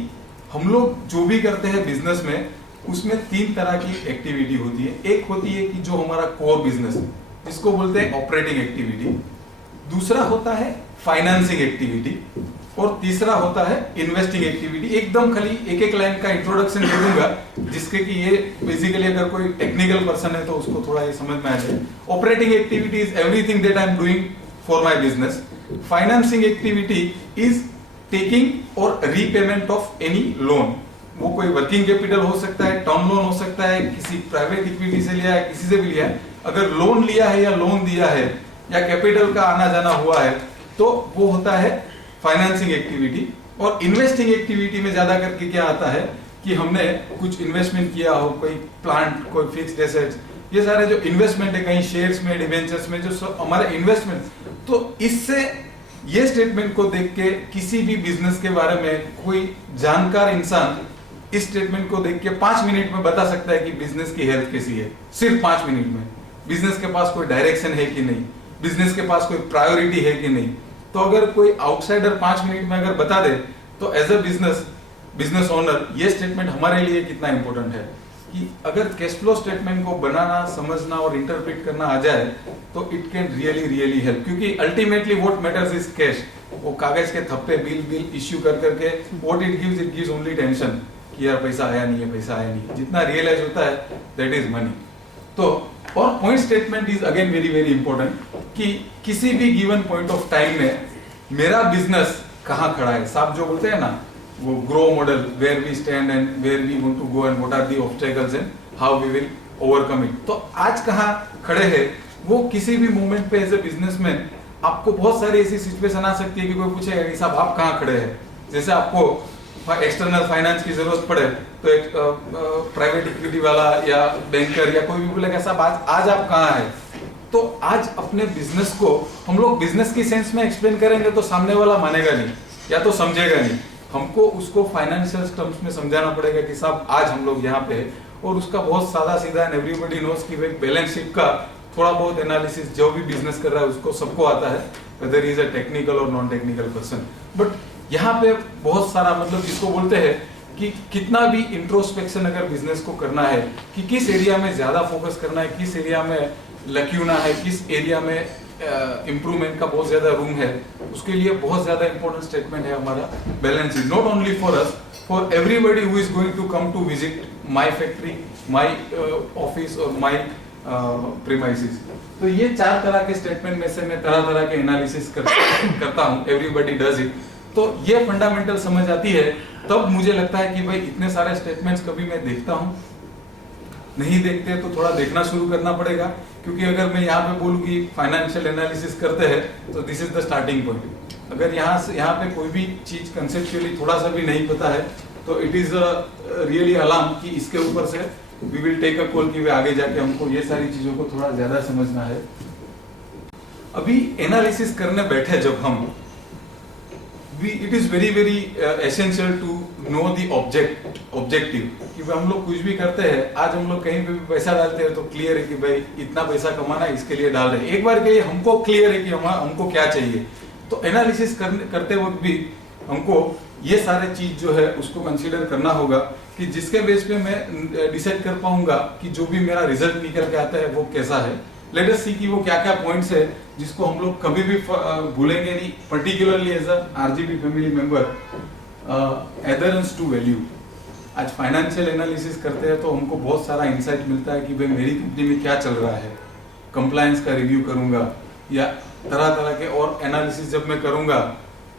हम लोग जो भी करते हैं बिजनेस में, उसमें 3 तरह की एक्टिविटी होती है। एक होती है कि जो हमारा कोर बिजनेस, जिसको बोलते हैं ऑपरेटिंग एक्टिविटी, दूसरा होता है फाइनेंसिंग एक्टिविटी, और तीसरा होता है इन्वेस्टिंग एक्टिविटी। एकदम खाली एक लाइन का इंट्रोडक्शन दे दूंगा, जिसके कि ये बेसिकली अगर कोई टेक्निकल पर्सन है तो उसको थोड़ा ये समझ में आ जाए। Operating activity is everything that I am doing for my business. Financing activity is taking और रीपेमेंट ऑफ एनी लोन। वो कोई वर्किंग कैपिटल हो सकता है, टर्म लोन हो सकता है, किसी प्राइवेट इक्विटी से लिया है, किसी से भी लिया है। अगर लोन लिया है या लोन दिया है या कैपिटल का आना जाना हुआ है, तो वो होता है फाइनेंसिंग एक्टिविटी। और इन्वेस्टिंग एक्टिविटी में ज्यादा करके क्या आता है कि हमने कुछ इन्वेस्टमेंट किया हो, कोई प्लांट, कोई फिक्स्ड एसेट्स, ये सारे जो इन्वेस्टमेंट है कहीं शेयर्स में, डिवेंचर्स में, जो हमारे इन्वेस्टमेंट, तो इससे ये स्टेटमेंट को देख के किसी भी बिजनेस के बारे में कोई जानकार इंसान इस स्टेटमेंट को देख के 5 मिनट में बता सकता है कि बिजनेस की हेल्थ कैसी है। सिर्फ 5 मिनट में बिजनेस के पास कोई डायरेक्शन है कि नहीं, बिजनेस के पास कोई प्रायोरिटी है कि नहीं। तो अगर कोई आउटसाइडर 5 मिनट में अगर बता दे, तो एज अ बिजनेस ओनर ये स्टेटमेंट हमारे लिए कितना इंपॉर्टेंट है कि अगर कैश फ्लो स्टेटमेंट को बनाना, समझना और इंटरप्रेट करना आ जाए तो इट कैन रियली हेल्प। क्योंकि ultimately what matters is cash. वो कागज के थप्पे बिल इश्यू कर करके what it gives only tension कि यार पैसा आया नहीं है, पैसा आया नहीं है। जितना रियलाइज होता है दैट इज मनी। तो और point statement is again very important कि किसी भी गिवन पॉइंट ऑफ टाइम में मेरा बिजनेस कहाँ खड़ा है। साहब जो बोलते हैं ना, वो grow model, where we stand and where we want to go and what are the obstacles and how we will overcome it. तो आज कहाँ खड़े हैं, वो किसी भी मोमेंट पे एज ए बिजनेसमैन आपको बहुत सारी ऐसी सिचुएशन आ सकती है कि कोई पूछेगा कि साहब आप कहाँ खड़े हैं। जैसे आपको एक्सटर्नल फाइनेंस की जरूरत पड़े तो एक प्राइवेट इक्विटी वाला या बैंकर या कोई भी बोलेगा साहब आज आप कहाँ हैं। तो आज अपने बिजनेस को हम लोग बिजनेस की सेंस में एक्सप्लेन करेंगे तो सामने वाला मानेगा नहीं या तो समझेगा नहीं। हमको उसको फाइनेंशियल टर्म्स में समझाना पड़ेगा कि साहब आज हम लोग यहाँ पे है, और उसका बहुत सादा सीधा एवरीबॉडी नोस कि बैलेंस शीट का थोड़ा बहुत एनालिसिस जो भी बिजनेस कर रहा है उसको सबको आता है, वेदर इज अ टेक्निकल और नॉन टेक्निकल पर्सन। बट यहाँ पे बहुत सारा मतलब जिसको बोलते हैं कि कितना भी इंट्रोस्पेक्शन अगर बिजनेस को करना है कि किस एरिया में ज्यादा फोकस करना है, किस एरिया में लक्यूना है, किस एरिया में इम्प्रूवमेंट का बहुत ज्यादा रूम है, उसके लिए बहुत ज्यादा इंपॉर्टेंट स्टेटमेंट है हमारा balance sheet. Not only for us, for everybody who is going to come to visit my factory, my office और माय प्रीमाइसेस। तो ये 4 तरह के स्टेटमेंट में से मैं तरह के एनालिसिस करता हूँ। Everybody does it. तो ये फंडामेंटल समझ आती है, तब मुझे लगता है कि भाई इतने सारे स्टेटमेंट्स कभी मैं देखता हूँ, नहीं देखते तो थोड़ा देखना शुरू करना पड़ेगा। क्योंकि अगर मैं यहाँ पे बोलूँ कि फाइनेंशियल एनालिसिस करते हैं तो this is the starting point. अगर यहाँ पे कोई भी चीज कंसेप्चुअली थोड़ा सा भी नहीं पता है तो इट इज रियली अलार्म कि इसके ऊपर से we will take a call कि वे आगे जाके हमको ये सारी चीजों को थोड़ा ज्यादा समझना है। अभी एनालिसिस करने बैठे जब हम, it is very essential to know the objective कि हम लोग कुछ भी करते हैं, आज हम लोग कहीं पे भी पैसा डालते हैं तो क्लियर है कि भाई इतना पैसा कमाना है, इसके लिए डाल रहे हैं। एक बार के लिए हमको क्लियर है कि हमको क्या चाहिए। तो एनालिसिस करते वक्त भी हमको ये सारे चीज जो है उसको कंसीडर करना होगा कि जिसके बेस पे मैं डिसाइड कर पाऊंगा कि जो भी मेरा रिजल्ट निकल के आता है वो कैसा है। लेट अस सी कि वो क्या क्या पॉइंट्स है जिसको हम लोग कभी भी भूलेंगे नहीं, particularly as a RGP family member. Adherence to value. आज फाइनेंशियल एनालिसिस करते हैं तो हमको बहुत सारा इंसाइट मिलता है कि भाई मेरी कंपनी में क्या चल रहा है, कंप्लायंस का रिव्यू करूंगा या तरह तरह के और एनालिसिस जब मैं करूंगा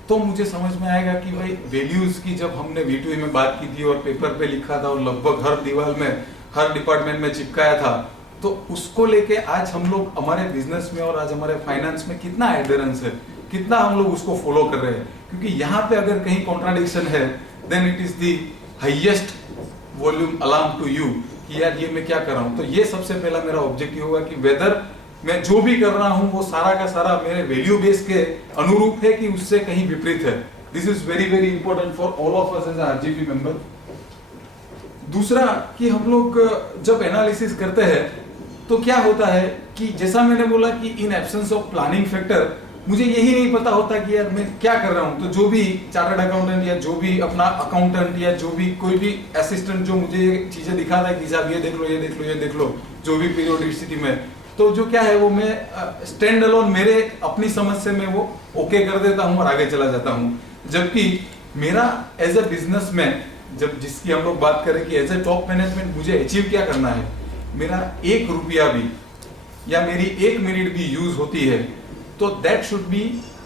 तो मुझे समझ में आएगा कि भाई वैल्यूज की जब हमने V2E में बात की थी और पेपर पे लिखा था और लगभग हर दीवार में हर डिपार्टमेंट में चिपकाया था, तो उसको लेके आज हम लोग हमारे बिजनेस में और आज हमारे फाइनेंस में कितना एडहेरेंस है, कितना हम लोग उसको फॉलो कर रहे हैं। क्योंकि यहाँ पे अगर कहीं कॉन्ट्राडिक्शन है then it is the highest volume alarm to you कि यार ये मैं क्या कर रहा हूँ। तो ये सबसे पहला मेरा ऑब्जेक्टिव होगा कि वेदर मैं जो भी कर रहा हूँ वो सारा का सारा मेरे वैल्यू बेस के अनुरूप है कि उससे कहीं विपरीत है। This is very very important for all of us as RGP member. दूसरा कि हम लोग जब एनालिसिस करते हैं तो क्या होता है कि जैसा मैंने बोला कि in absence of planning factor मुझे यही नहीं पता होता कि यार मैं क्या कर रहा हूँ। तो जो भी चार्टर्ड अकाउंटेंट या जो भी अपना अकाउंटेंट या जो भी कोई भी असिस्टेंट जो मुझे ये चीजें दिखाता है कि साहब ये देख लो ये देख लो ये देख लो, जो भी पीरियोडिसिटी में, तो जो क्या है वो मैं स्टैंड अलोन मेरे अपनी समझ से मैं वो ओके कर देता हूँ और आगे चला जाता हूँ। जबकि मेरा एज अ बिजनेसमैन जब जिसकी हम लोग बात करें कि एज ए टॉप मैनेजमेंट मुझे अचीव क्या करना है, मेरा 1 रुपया भी या मेरी 1 मिनट भी यूज होती है तो that should be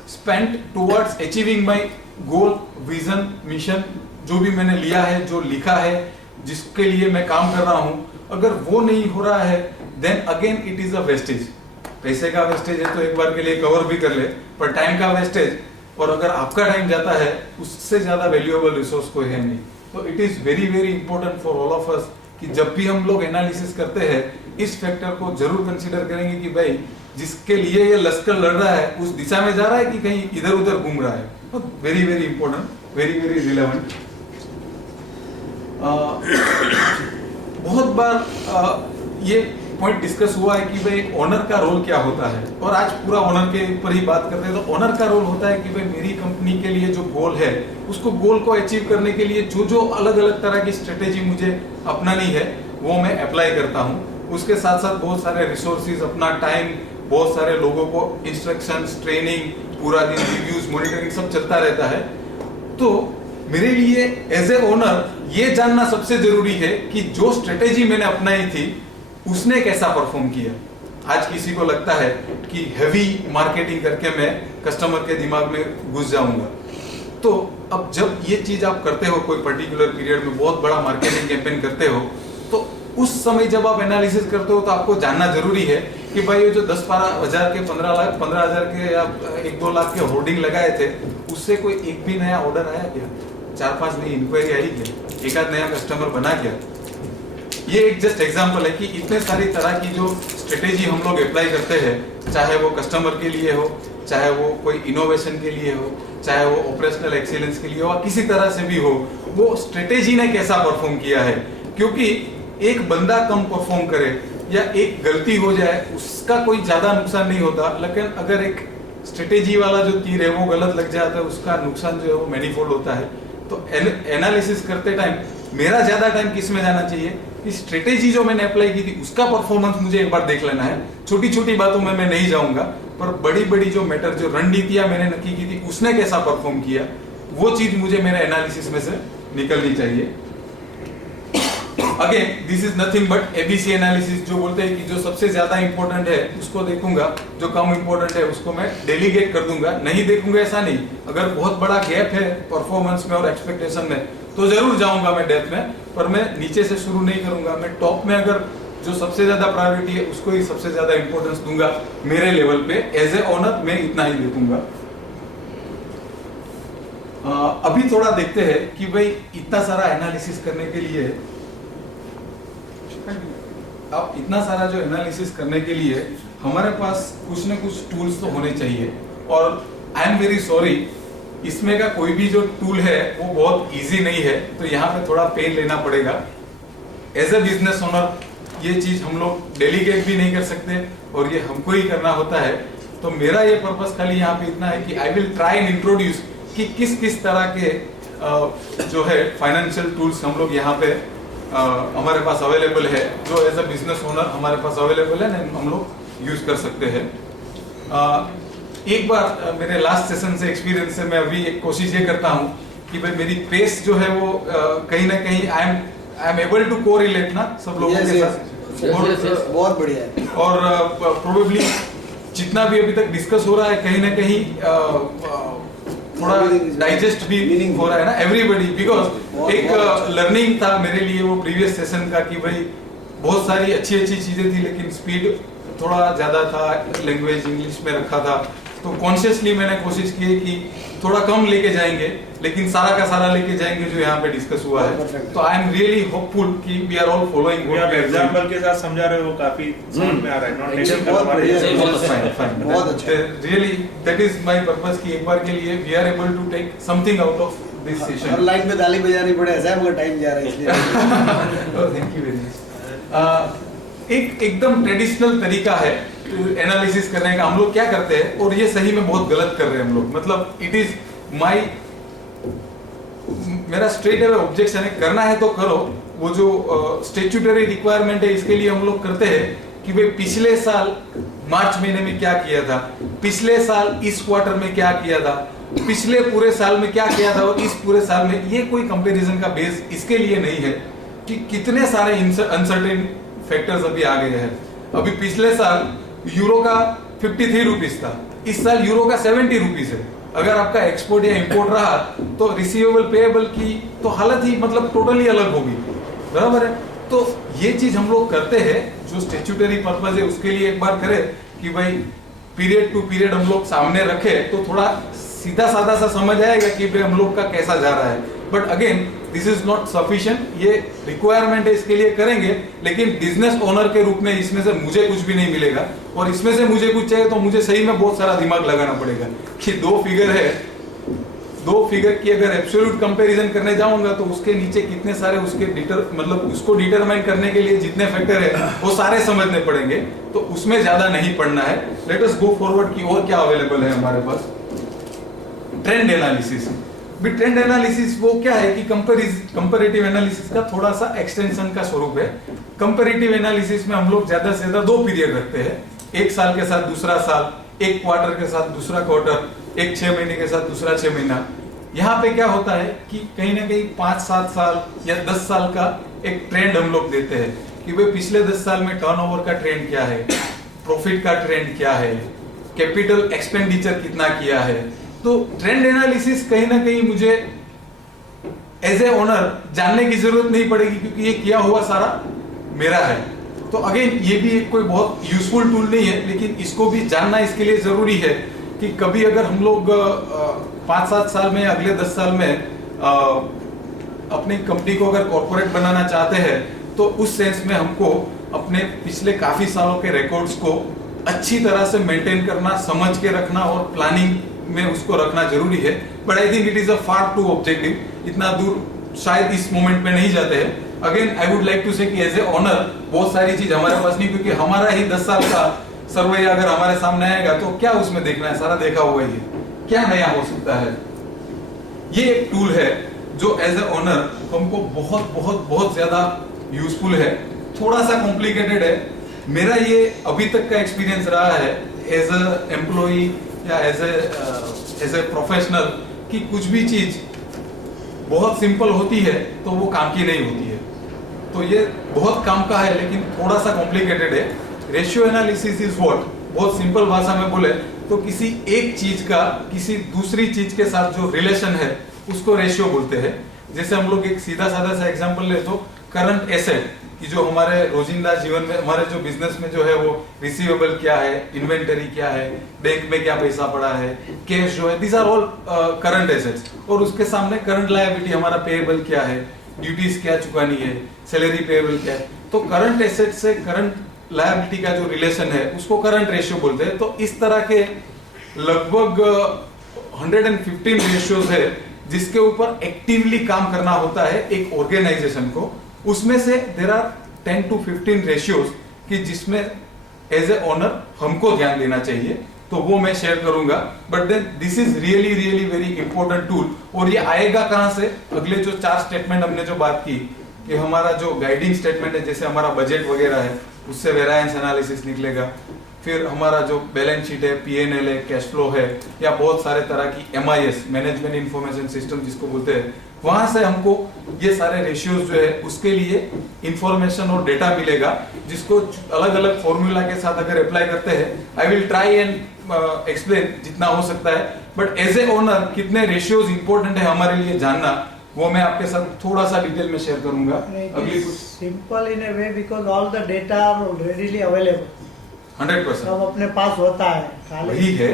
spent towards achieving my goal, vision, mission, जो भी मैंने लिया है, जो लिखा है, जिसके लिए मैं काम कर रहा हूं। अगर वो नहीं हो रहा है then again it is a wastage. पैसे का वेस्टेज है तो एक बार के लिए कवर भी कर ले, पर टाइम का वेस्टेज, और अगर आपका टाइम जाता है उससे ज्यादा वैल्यूएबल रिसोर्स कोई है नहीं। तो it is very very important for all of अस कि जब भी हम लोग एनालिसिस करते हैं इस फैक्टर को जरूर कंसीडर करेंगे कि भाई जिसके लिए ये लश्कर लड़ रहा है उस दिशा में जा रहा है कि कहीं इधर उधर घूम रहा है। तो very very important, very very relevant. बहुत बार ये पॉइंट डिस्कस हुआ है कि भाई ओनर का रोल क्या होता है, और आज पूरा ओनर के ऊपर ही बात करते हैं। तो ओनर का रोल होता है कि भाई मेरी कंपनी के लिए जो गोल है उसको गोल को अचीव करने के लिए जो जो अलग अलग तरह की स्ट्रेटेजी मुझे अपनानी है वो मैं अप्लाई करता हूँ। उसके साथ साथ बहुत सारे रिसोर्सेज, अपना टाइम, बहुत सारे लोगों को इंस्ट्रक्शंस, ट्रेनिंग, पूरा दिन रिव्यूज, मॉनिटरिंग सब चलता रहता है। तो मेरे लिए एज ए ओनर ये जानना सबसे जरूरी है कि जो स्ट्रेटेजी मैंने अपनाई थी उसने कैसा परफॉर्म किया। आज किसी को लगता है कि हैवी मार्केटिंग करके मैं कस्टमर के दिमाग में घुस जाऊंगा, तो अब जब ये चीज आप करते हो, कोई पर्टिकुलर पीरियड में बहुत बड़ा मार्केटिंग कैंपेन करते हो, तो उस समय जब आप एनालिसिस करते हो तो आपको जानना जरूरी है कि भाई ये जो 10-12 हजार के 15 हजार के या 1-2 लाख के होर्डिंग लगाए थे उससे कोई एक भी नया ऑर्डर आया क्या, 4-5 नई इंक्वायरी आई क्या, एक आध नया कस्टमर बना क्या। ये एक जस्ट एग्जांपल है कि इतने सारी तरह की जो स्ट्रेटेजी हम लोग अप्लाई करते हैं, चाहे वो कस्टमर के लिए हो, चाहे वो कोई इनोवेशन के लिए हो, चाहे वो ऑपरेशनल एक्सीलेंस के लिए हो, किसी तरह से भी हो, वो स्ट्रेटेजी ने कैसा परफॉर्म किया है। क्योंकि एक बंदा कम परफॉर्म करे या एक गलती हो जाए उसका कोई ज्यादा नुकसान नहीं होता, लेकिन अगर एक स्ट्रेटेजी वाला जो तीर है वो गलत लग जाता है उसका नुकसान जो है वो मैनीफोल्ड होता है। तो एनालिसिस करते टाइम मेरा ज्यादा टाइम किस में जाना चाहिए कि स्ट्रेटेजी जो मैंने अप्लाई की थी उसका परफॉर्मेंस मुझे एक बार देख लेना है। छोटी छोटी बातों में मैं नहीं जाऊंगा, पर बड़ी बड़ी जो मैटर, जो रणनीतियां मैंने नक्की की थी उसने कैसा परफॉर्म किया, वो चीज मुझे मेरे एनालिसिस में से निकलनी चाहिए। Again this is nothing but ABC analysis, जो बोलते हैं कि जो सबसे ज्यादा इंपॉर्टेंट है उसको देखूंगा, जो कम इंपॉर्टेंट है उसको मैं डेलीगेट कर दूंगा। नहीं देखूंगा ऐसा नहीं, अगर बहुत बड़ा गैप है परफॉर्मेंस में और एक्सपेक्टेशन में तो जरूर जाऊंगा मैं डेप्थ में, पर मैं नीचे से शुरू नहीं करूंगा। मैं टॉप में अगर जो सबसे ज्यादा प्रायोरिटी है उसको ही सबसे ज्यादा इंपॉर्टेंस दूंगा मेरे लेवल पे। एज ए ओनर मैं इतना ही देखूंगा। अभी थोड़ा देखते हैं कि भाई इतना सारा एनालिसिस करने के लिए, अब इतना सारा जो एनालिसिस करने के लिए हमारे पास कुछ न कुछ टूल्स तो होने चाहिए। और आई एम वेरी सॉरी, इसमें का कोई भी जो टूल है वो बहुत इजी नहीं है, तो यहाँ पे थोड़ा पेन लेना पड़ेगा। एज ए बिजनेस ओनर ये चीज हम लोग डेलीगेट भी नहीं कर सकते और ये हमको ही करना होता है। तो मेरा ये पर्पस खाली यहाँ पे इतना है कि I will try and introduce कि किस किस तरह के जो है फाइनेंशियल टूल्स हम लोग यहाँ पे हमारे पास अवेलेबल है, जो एज अ बिजनेस ओनर हमारे पास अवेलेबल है, हम लोग यूज कर सकते हैं। एक बार मेरे लास्ट सेशन से एक्सपीरियंस से मैं अभी एक कोशिश ये करता हूँ कि भाई मेरी पेस जो है वो कहीं ना कहीं I am able to correlate ना सब लोगों के साथ, बहुत बढ़िया है। और प्रोबेबली जितना भी अभी तक डिस्कस हो रहा है कहीं ना कहीं थोड़ा डाइजेस्ट भी हो रहा है ना एवरीबॉडी, बिकॉज एक लर्निंग था मेरे लिए वो प्रीवियस सेशन का कि भाई बहुत सारी अच्छी अच्छी चीजें थी लेकिन स्पीड थोड़ा ज्यादा था, लैंग्वेज इंग्लिश में रखा था, तो कॉन्शियसली मैंने कोशिश की है कि थोड़ा कम लेके जाएंगे लेकिन सारा का सारा लेके जाएंगे जो यहाँ पे डिस्कस हुआ है। तो आई एम रियली होपफुल कि वी आर ऑल फॉलोइंग आप एग्जांपल के साथ समझा रहे हो, काफी समझ में आ रहा है, नॉट टेक्निकल। बहुत अच्छा। Really that is my purpose कि एक बार के लिए we are able to take something out of this session. और लाइन में ताली बजानी पड़े ऐसा है, मगर टाइम जा रहा है इसलिए। Thank you very much. एक एकदम ट्रेडिशनल तरीका है एनालिसिस करने का। हम लोग क्या करते हैं, और ये सही में बहुत गलत कर रहे हैं हम लोग, मतलब इट इज माई, मेरा स्ट्रेट अवे ऑब्जेक्शन है, करना है तो करो। वो जो स्टेट्यूटरी रिक्वायरमेंट है इसके लिए हम लोग करते हैं कि भाई पिछले साल मार्च महीने में क्या किया था, पिछले साल इस क्वार्टर में क्या किया था, पिछले पूरे साल में क्या किया था और इस पूरे साल में, ये कोई कंपैरिजन का बेस इसके लिए नहीं है कि कितने सारे अनसर्टेन फैक्टर्स अभी आ गए हैं। अभी पिछले साल यूरो का 53 रुपीज था, इस साल यूरो का 70 रुपीज है। अगर आपका एक्सपोर्ट या इंपोर्ट रहा तो रिसीवेबल पेएबल की तो हालत ही मतलब टोटली अलग होगी, बराबर है। तो ये चीज हम लोग करते हैं, जो स्टैट्यूटरी पर्पस है उसके लिए एक बार करें कि भाई पीरियड टू पीरियड हम लोग सामने रखे तो थोड़ा सीधा साधा सा समझ आएगा कि भाई हम लोग का कैसा जा रहा है। But again this is not sufficient, ये रिक्वायरमेंट है, इसके लिए करेंगे, लेकिन बिजनेस ओनर के रूप में इसमें से मुझे कुछ भी नहीं मिलेगा, और इसमें से मुझे कुछ चाहिए तो मुझे सही में बहुत सारा दिमाग लगाना पड़ेगा कि दो फिगर है, दो फिगर की अगर एब्सोल्यूट कंपैरिजन करने जाऊंगा तो उसके नीचे कितने सारे उसके मतलब उसको डिटरमाइन करने के लिए जितने फैक्टर है वो सारे समझने पड़ेंगे, तो उसमें ज्यादा नहीं पढ़ना है। लेट अस गो फॉरवर्ड की और क्या अवेलेबल है हमारे पास। Trend analysis. भी ट्रेंड एनालिसिस वो क्या है कि कंपैरेटिव एनालिसिस का थोड़ा सा एक्सटेंशन का स्वरूप है। कंपैरेटिव एनालिसिस में हम लोग ज्यादा से ज्यादा दो पीरियड रखते हैं, एक साल के साथ दूसरा साल, एक क्वार्टर के साथ दूसरा क्वार्टर, एक 6 महीने के साथ दूसरा 6 महीना। यहाँ पे क्या होता है कि कहीं ना कहीं 5-7 साल या 10 साल का एक ट्रेंड हम लोग देते हैं कि भाई पिछले 10 साल में टर्नओवर का ट्रेंड क्या है, प्रॉफिट का ट्रेंड क्या है, कैपिटल एक्सपेंडिचर कितना किया है। तो ट्रेंड एनालिसिस कहीं ना कहीं मुझे एज ए ओनर जानने की जरूरत नहीं पड़ेगी क्योंकि ये किया हुआ सारा मेरा है। तो अगेन ये भी एक कोई बहुत यूजफुल टूल नहीं है, लेकिन इसको भी जानना इसके लिए जरूरी है कि कभी अगर हम लोग 5-7 साल में, अगले 10 साल में अपनी कंपनी को अगर कॉर्पोरेट बनाना चाहते हैं तो उस सेंस में हमको अपने पिछले काफी सालों के रिकॉर्ड्स को अच्छी तरह से मेंटेन करना, समझ के रखना और प्लानिंग में उसको रखना जरूरी है। But I think it is a far too objective, इतना दूर शायद इस मोमेंट में नहीं जाते हैं। Again I would like to say कि एज ए ओनर बहुत सारी चीज हमारे पास नहीं, क्योंकि हमारा ही 10 साल का सर्वे अगर हमारे सामने आएगा तो क्या उसमें देखना है, सारा देखा हुआ ही है, क्या नया हो सकता है। ये एक टूल है जो एज ए ओनर हमको बहुत बहुत बहुत ज्यादा यूजफुल है। थोड़ा सा कॉम्प्लिकेटेड है, मेरा ये अभी तक का एक्सपीरियंस रहा है एज ए एम्प्लॉई या एज ए प्रोफेशनल कि कुछ भी चीज बहुत सिंपल होती है तो वो काम की नहीं होती है। तो ये बहुत काम का है लेकिन थोड़ा सा कॉम्प्लिकेटेड है। रेशियो एनालिसिस इज व्हाट, बहुत सिंपल भाषा में बोले तो किसी एक चीज का किसी दूसरी चीज के साथ जो रिलेशन है उसको रेशियो बोलते हैं। जैसे हम लोग एक सीधा साधा सा एग्जांपल ले तो करंट एसेट कि जो हमारे रोजिंदा जीवन में, हमारे जो बिजनेस में जो है वो रिसीवेबल क्या है, इन्वेंटरी क्या है, बैंक में क्या पैसा पड़ा है, कैश जो है, this are all current assets. और उसके सामने करंट लायबिलिटी हमारा पेएबल क्या है, ड्यूटीज क्या चुकानी है, सैलरी पेएबल क्या है। तो करंट एसेट से करंट लायबिलिटी का जो रिलेशन है उसको करंट रेशियो बोलते हैं। तो इस तरह के लगभग 115 रेशियोज है जिसके ऊपर एक्टिवली काम करना होता है एक ऑर्गेनाइजेशन को। उसमें से देयर आर 10 to 15 रेशियोज कि जिसमें एज ए ओनर हमको ध्यान देना चाहिए तो वो मैं शेयर करूंगा। But then this is really really very important tool. और ये आएगा कहां से? अगले जो 4 स्टेटमेंट हमने जो बात की कि हमारा जो गाइडिंग स्टेटमेंट है, जैसे हमारा बजट वगैरह है, उससे वेरिएंस एनालिसिस निकलेगा। फिर हमारा जो बैलेंस शीट है, पीएनएल है, कैश फ्लो है, या बहुत सारे तरह की एमआईएस, मैनेजमेंट इंफॉर्मेशन सिस्टम जिसको बोलते हैं, वहां से हमको ये सारे रेशियोज जो है उसके लिए इंफॉर्मेशन और डेटा मिलेगा, जिसको अलग अलग फॉर्मूला के साथ अगर अप्लाई करते हैं, I will try and explain जितना हो सकता है। बट एज ए ओनर कितने रेशियोज इंपॉर्टेंट है हमारे लिए जानना, वो मैं आपके साथ थोड़ा सा डिटेल में शेयर करूंगा। अगली कुछ simple in a way because all the data are readily available, 100% सब अपने पास होता है। खाली वही है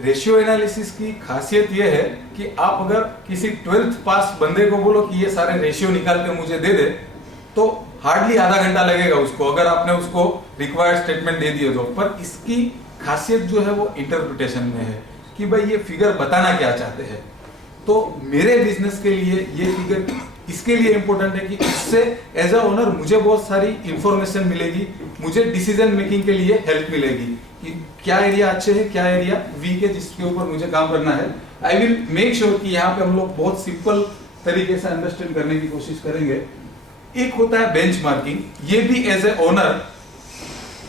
रेशियो एनालिसिस की खासियत ये है कि आप अगर किसी 12th पास बंदे को बोलो कि ये सारे रेशियो निकाल के मुझे दे दे, तो हार्डली आधा घंटा लगेगा उसको, अगर आपने उसको रिक्वायर्ड स्टेटमेंट दे दिए तो। पर इसकी खासियत जो है वो इंटरप्रिटेशन में है कि भाई ये फिगर बताना क्या चाहते हैं। तो मेरे बिजनेस के लिए ये फिगर इसके लिए इंपॉर्टेंट है कि इससे एज अ ओनर मुझे बहुत सारी इंफॉर्मेशन मिलेगी, मुझे डिसीजन मेकिंग के लिए हेल्प मिलेगी कि क्या एरिया अच्छे है, क्या एरिया वीक है, जिसके ऊपर मुझे काम करना है। आई विल मेक श्योर कि यहाँ पे हम लोग बहुत सिंपल तरीके से अंडरस्टैंड करने की कोशिश करेंगे। एक होता है बेंचमार्किंग, ये भी एज ए ओनर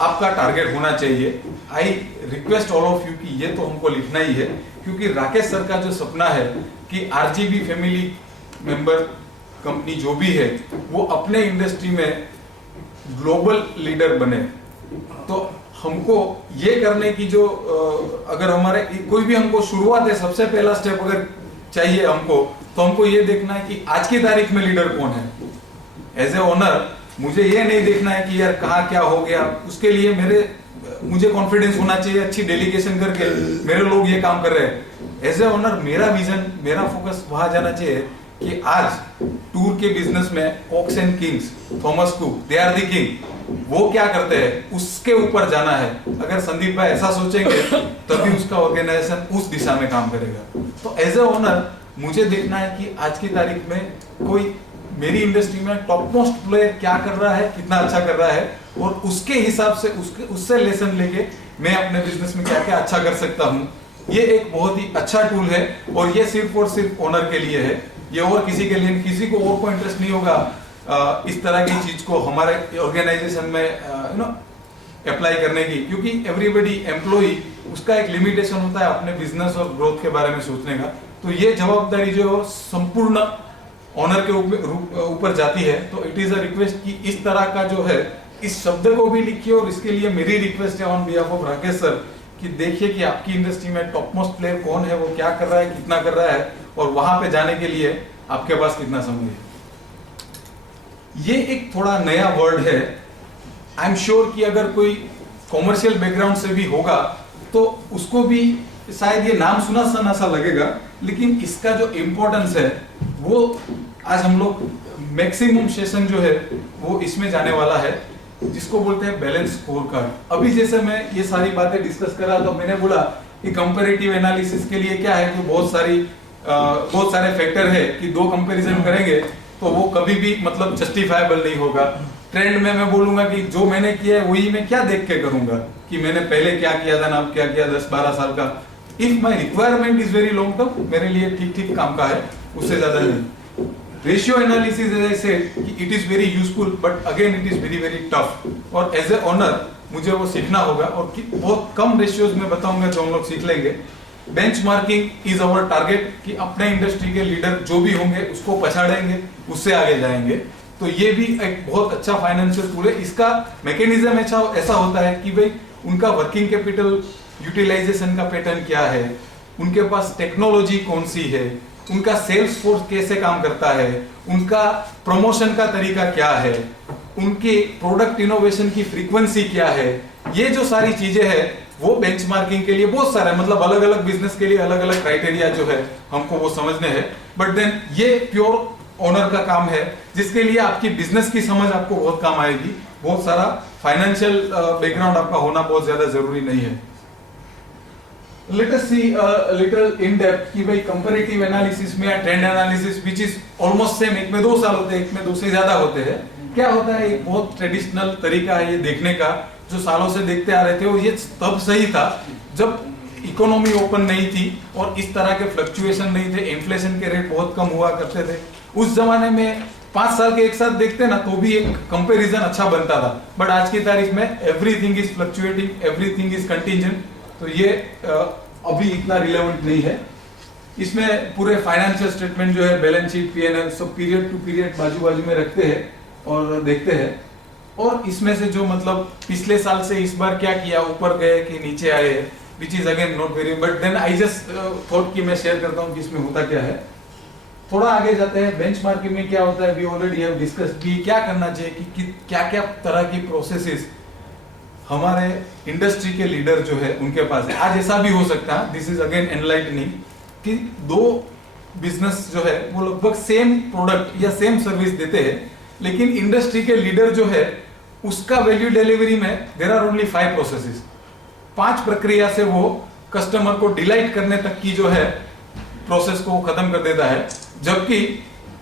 आपका टारगेट होना चाहिए। I request all of you कि ये तो हमको लिखना ही है, क्योंकि राकेश सर का जो सपना है कि आरजीबी फैमिली मेंबर कंपनी जो भी है वो अपने इंडस्ट्री में ग्लोबल लीडर बने, तो हमको ये करने की जो अगर हमारे कोई भी हमको शुरुआत है, सबसे पहला स्टेप अगर चाहिए हमको, तो हमको ये देखना है कि आज की तारीख में लीडर कौन है। एज ए ओनर मुझे ये नहीं देखना है कि यार कहाँ क्या हो गया, उसके लिए मुझे कॉन्फिडेंस होना चाहिए, अच्छी डेलीगेशन करके मेरे लोग ये काम कर रहे हैं। एज ए ओनर मेरा विजन, मेरा फोकस वहां जाना चाहिए कि आज टूर के बिजनेस में Cox and Kings, Thomas Cook, they are the king, वो क्या करते हैं उसके ऊपर जाना है। अगर संदीप भाई ऐसा सोचेंगे तभी उसका ऑर्गेनाइजेशन उस दिशा में काम करेगा। तो एज ए ओनर मुझे देखना है कि आज की तारीख में कोई मेरी इंडस्ट्री में टॉप मोस्ट प्लेयर क्या कर रहा है, कितना अच्छा कर रहा है, और उसके हिसाब से उससे लेसन लेके मैं अपने बिजनेस में क्या क्या अच्छा कर सकता हूँ। ये एक बहुत ही अच्छा टूल है और ये सिर्फ और सिर्फ ओनर के लिए है, ये और किसी के लिए, किसी को और को इंटरेस्ट नहीं होगा इस तरह की चीज को हमारे ऑर्गेनाइजेशन में अप्लाई करने की, क्योंकि एवरीबडी एम्प्लॉई उसका एक लिमिटेशन होता है अपने बिजनेस और ग्रोथ के बारे में सोचने का। तो ये जवाबदारी जो है संपूर्ण ऑनर के ऊपर जाती है। तो इट इज अ रिक्वेस्ट कि इस तरह का जो है इस शब्द को भी लिखिए, और इसके लिए मेरी रिक्वेस्ट है on behalf of Rakesh sir कि देखिए कि आपकी इंडस्ट्री में टॉप मोस्ट प्लेयर कौन है, वो क्या कर रहा है, कितना कर रहा है, और वहां पे जाने के लिए आपके पास कितना समय है। ये एक थोड़ा नया वर्ड है, आई एम श्योर कि अगर कोई कॉमर्शियल बैकग्राउंड से भी होगा तो उसको भी शायद ये नाम सुना सुना सा लगेगा, लेकिन इसका जो इम्पोर्टेंस है वो आज हम लोग मैक्सिमम सेशन जो है वो इसमें जाने वाला है, जिसको बोलते हैं बैलेंस स्कोर कार्ड। अभी जैसे मैं ये सारी बातें डिस्कस कर रहा तो मैंने बोला कि कंपैरेटिव एनालिसिस के लिए क्या है कि बहुत सारे फैक्टर है कि दो कंपैरिजन करेंगे तो वो कभी भी मतलब जस्टिफाइबल नहीं होगा। ट्रेंड में मैं बोलूंगा कि जो मैंने किया है वही मैं क्या देख के करूंगा कि मैंने पहले क्या किया था ना अब क्या किया 10-12 साल का। If my requirement is very long term, मेरे लिए ठीक ठीक काम का है, उससे ज्यादा नहीं। Ratio analysis as I said कि it is very useful but again it is very very tough, और एज ए ओनर मुझे वो सीखना होगा, और बहुत कम रेशियोज में बताऊंगा जो हम लोग सीख लेंगे। बेंचमार्किंग इज अवर टारगेट कि अपने इंडस्ट्री के लीडर जो भी होंगे उसको पछाड़ेंगे, उससे आगे जाएंगे। तो ये भी एक बहुत अच्छा फाइनेंशियल टूल है। इसका मैकेनिज्म ऐसा होता है कि भाई उनका वर्किंग कैपिटल यूटिलाइजेशन का पैटर्न क्या है, उनके पास टेक्नोलॉजी कौन सी है, उनका सेल्स फोर्स कैसे काम करता है, उनका प्रमोशन का तरीका क्या है, उनके प्रोडक्ट इनोवेशन की फ्रीक्वेंसी क्या है। ये जो सारी चीजें हैं वो बेंचमार्किंग के लिए बहुत सारे मतलब अलग अलग बिजनेस के लिए अलग अलग क्राइटेरिया जो है हमको वो समझने हैं। बट देन ये प्योर ओनर का काम है, जिसके लिए आपकी बिजनेस की समझ आपको बहुत काम आएगी। बहुत सारा फाइनेंशियल बैकग्राउंड आपका होना बहुत ज्यादा जरूरी नहीं है। Let us see a little in depth कि भाई कंपैरेटिव एनालिसिस में या trend analysis which is almost same, एक में 2 साल होते हैं, एक में 2 से ज्यादा होते हैं। क्या होता है, एक बहुत ट्रेडिशनल तरीका है ये देखने का जो सालों से देखते आ रहे थे, और ये तब सही था जब इकोनॉमी ओपन नहीं थी और इस तरह के फ्लक्चुएशन नहीं थे, इन्फ्लेशन के रेट बहुत कम हुआ करते थे। उस जमाने में 5 साल के एक साथ देखते ना तो भी एक कंपैरिजन अच्छा बनता था, बट आज की तारीख में everything is fluctuating, everything is contingent, तो ये अभी इतना रिलेवेंट नहीं है। इसमें पूरे फाइनेंशियल स्टेटमेंट जो है, बैलेंस शीट, पीएनएल, सब पीरियड टू पीरियड बाजू बाजू में रखते हैं और देखते हैं, और इसमें से जो मतलब पिछले साल से इस बार क्या किया, ऊपर गए कि नीचे आए, which is again not very, but then I just thought कि मैं शेयर करता हूँ कि इसमें होता क्या है। थोड़ा आगे जाते हैं, बेंचमार्किंग में क्या होता है, वी ऑलरेडी हैव डिस्कस्ड कि क्या करना चाहिए, कि क्या क्या तरह की प्रोसेसेस हमारे इंडस्ट्री के लीडर जो है उनके पास है। आज ऐसा भी हो सकता है, दिस इज अगेन एनलाइटनिंग, कि दो बिजनेस जो है वो लगभग सेम प्रोडक्ट या सेम सर्विस देते हैं, लेकिन इंडस्ट्री के लीडर जो है उसका वैल्यू डिलीवरी में देयर आर ओनली 5 प्रोसेसेस, 5 प्रक्रिया से वो कस्टमर को डिलाइट करने तक की जो है प्रोसेस को खत्म कर देता है। जबकि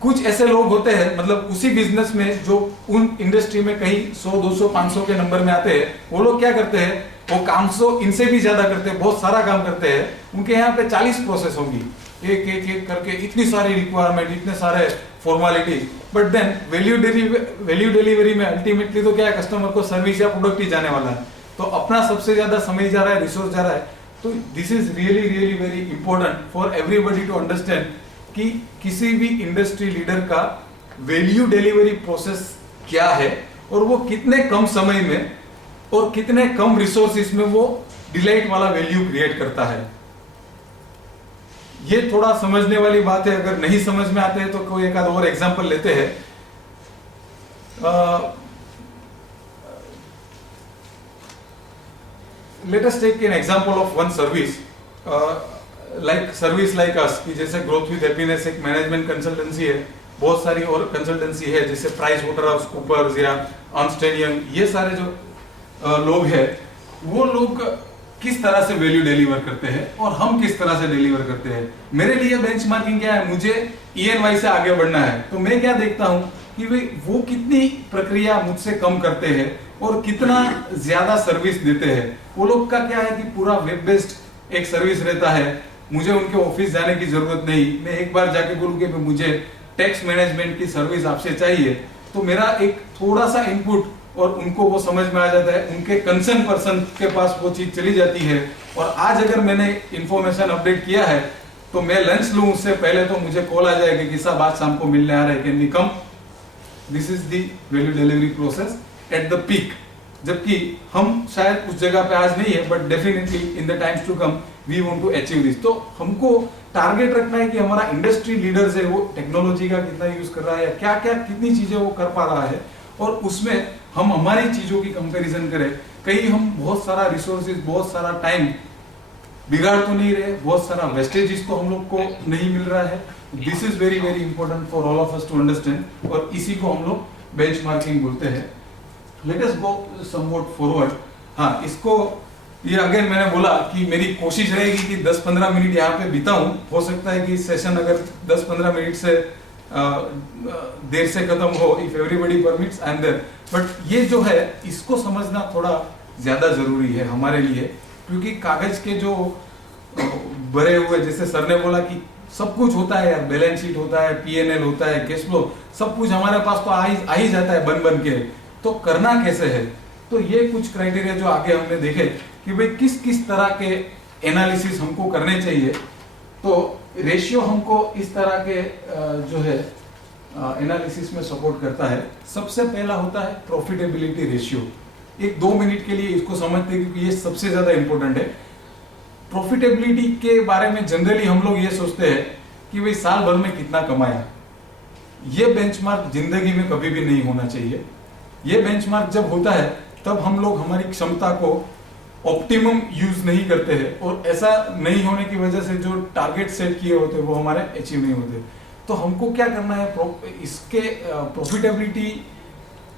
कुछ ऐसे लोग होते हैं, मतलब उसी बिजनेस में जो उन इंडस्ट्री में कहीं 100, 200, 500 के नंबर में आते हैं, वो लोग क्या करते हैं, वो काम इनसे भी ज्यादा करते हैं, बहुत सारा काम करते हैं। उनके यहाँ पे 40 प्रोसेस होंगी, एक एक एक करके, इतनी सारी रिक्वायरमेंट, इतने सारे formality, but then value delivery में अल्टीमेटली तो क्या है, कस्टमर को सर्विस या प्रोडक्ट ही जाने वाला है, तो अपना सबसे ज्यादा समय जा रहा है, रिसोर्स जा रहा है। तो this is really really very important for everybody to understand कि किसी भी इंडस्ट्री लीडर का वैल्यू डिलीवरी प्रोसेस क्या है, और वो कितने कम समय में और कितने कम रिसोर्सेस में वो डिलाइट वाला वैल्यू क्रिएट करता है। ये थोड़ा समझने वाली बात है, अगर नहीं समझ में आते हैं तो कोई एक आध और एग्जांपल लेते हैं। Let us take an example of one service, like service like us, कि जैसे ग्रोथ विद हैप्पीनेस एक मैनेजमेंट कंसल्टेंसी है, बहुत सारी और कंसल्टेंसी है जैसे प्राइस वाटरहाउस कूपर्स या अर्नस्ट एंड यंग, ये सारे जो लोग हैं, वो लोग किस तरह से वैल्यू डिलीवर करते हैं और हम किस तरह से डिलीवर करते हैं। मेरे लिए बेंचमार्किंग क्या है, मुझे ENY से आगे बढ़ना है, तो मैं क्या देखता हूं कि वे वो कितनी प्रक्रिया मुझसे कम करते हैं और कितना ज्यादा सर्विस देते हैं। वो लोग का क्या है कि पूरा वेब बेस्ड एक सर्विस रहता है, मुझे उनके ऑफिस जाने की जरूरत नहीं, मैं एक बार जाके बोलूं कि मुझे टैक्स मैनेजमेंट की सर्विस आपसे चाहिए, तो मेरा एक थोड़ा सा इनपुट और उनको वो समझ में आ जाता है, उनके कंसर्न पर्सन के पास वो चीज चली जाती है। और आज अगर मैंने इंफॉर्मेशन अपडेट किया है तो मैं लंच लूं उससे पहले तो मुझे कॉल आ जाएगा कि साहब आज शाम को मिलने आ रहे हैं, can we come. This is the value delivery process at the peak. जबकि हम शायद उस जगह पे आज नहीं है, but definitely in the times to come we want to achieve this. तो हमको टारगेट रखना है कि हमारा इंडस्ट्री लीडर्स है वो टेक्नोलॉजी का कितना यूज कर रहा है, क्या क्या कितनी चीजें वो कर पा रहा है, और उसमें हम हमारी चीजों की कंपैरिजन करें। कहीं हम बहुत सारा रिसोर्सेज, बहुत सारा टाइम बिगाड़ तो नहीं रहे, बहुत सारा वेस्टेज तो हम लोग को नहीं मिल रहा है। This is very very important for all of us to understand, और इसी को हम लोग बेंचमार्किंग बोलते हैं। Let us go somewhat forward. हाँ, इसको ये अगेन मैंने बोला कि मेरी कोशिश रहेगी कि 10-15 मिनट यहाँ पे बिताऊं। हो सकता है कि सेशन अगर 10-15 मिनट से देर से खत्म हो, if everybody permits I am there, but ये जो है इसको समझना थोड़ा ज्यादा जरूरी है हमारे लिए, क्योंकि कागज के जो भरे हुए, जैसे सर ने बोला कि सब कुछ होता है यार, बैलेंस शीट होता है, पीएनएल होता है, कैश फ्लो, सब कुछ हमारे पास तो आ ही जाता है बन के, तो करना कैसे है। तो ये कुछ क्राइटेरिया जो आगे हमने देखे कि भाई किस किस तरह के एनालिसिस हमको करने चाहिए। तो रेशियो हमको इस तरह के जो है एनालिसिस में सपोर्ट करता है। सबसे पहला होता है प्रॉफिटेबिलिटी रेशियो। एक 2 मिनट के लिए इसको समझते हैं क्योंकि ये सबसे ज्यादा इंपॉर्टेंट है। प्रॉफिटेबिलिटी के बारे में जनरली हम लोग ये सोचते हैं कि भाई साल भर में कितना कमाया। ये बेंचमार्क जिंदगी में कभी भी नहीं होना चाहिए। ये बेंचमार्क जब होता है तब हम लोग हमारी क्षमता को ऑप्टिमम यूज नहीं करते हैं, और ऐसा नहीं होने की वजह से जो टारगेट सेट किए होते हैं वो हमारे अचीव नहीं होते। तो हमको क्या करना है, इसके प्रॉफिटेबिलिटी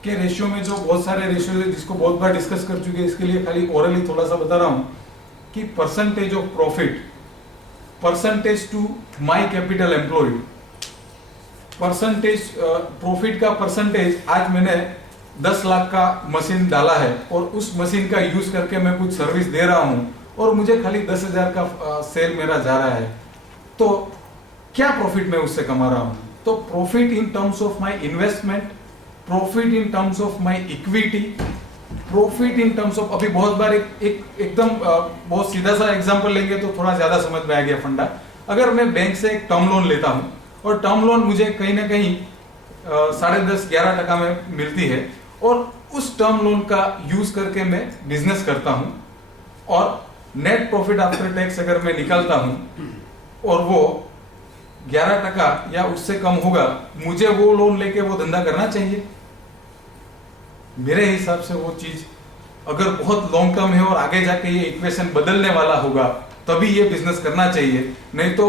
के रेशियो में जो बहुत सारे रेशियो है जिसको बहुत बार डिस्कस कर चुके हैं, इसके लिए खाली ओरली थोड़ा सा बता रहा हूं कि percentage of profit, percentage to my capital employed, percentage profit का परसेंटेज। आज मैंने 10 लाख का मशीन डाला है और उस मशीन का यूज करके मैं कुछ सर्विस दे रहा हूं और मुझे खाली 10,000 का सेल मेरा जा रहा है, तो क्या प्रॉफिट मैं उससे कमा रहा हूं? तो profit in terms of my investment, profit in terms of my equity, profit in terms of, अभी बहुत बार एकदम बहुत सीधा सा एग्जांपल लेंगे तो थोड़ा ज्यादा समझ में आ गया फंडा। अगर मैं बैंक से एक टर्म लोन लेता हूं और टर्म लोन मुझे कहीं ना कहीं 10.5-11% में मिलती है और उस टर्म लोन का यूज करके मैं बिजनेस करता हूं और नेट प्रॉफिट आफ्टर टैक्स अगर मैं निकालता हूं और वो 11% या उससे कम होगा, मुझे वो लोन लेके वो धंधा करना चाहिए। मेरे हिसाब से वो चीज अगर बहुत लॉन्ग टर्म है और आगे जाके ये इक्वेशन बदलने वाला होगा तभी ये बिजनेस करना चाहिए, नहीं तो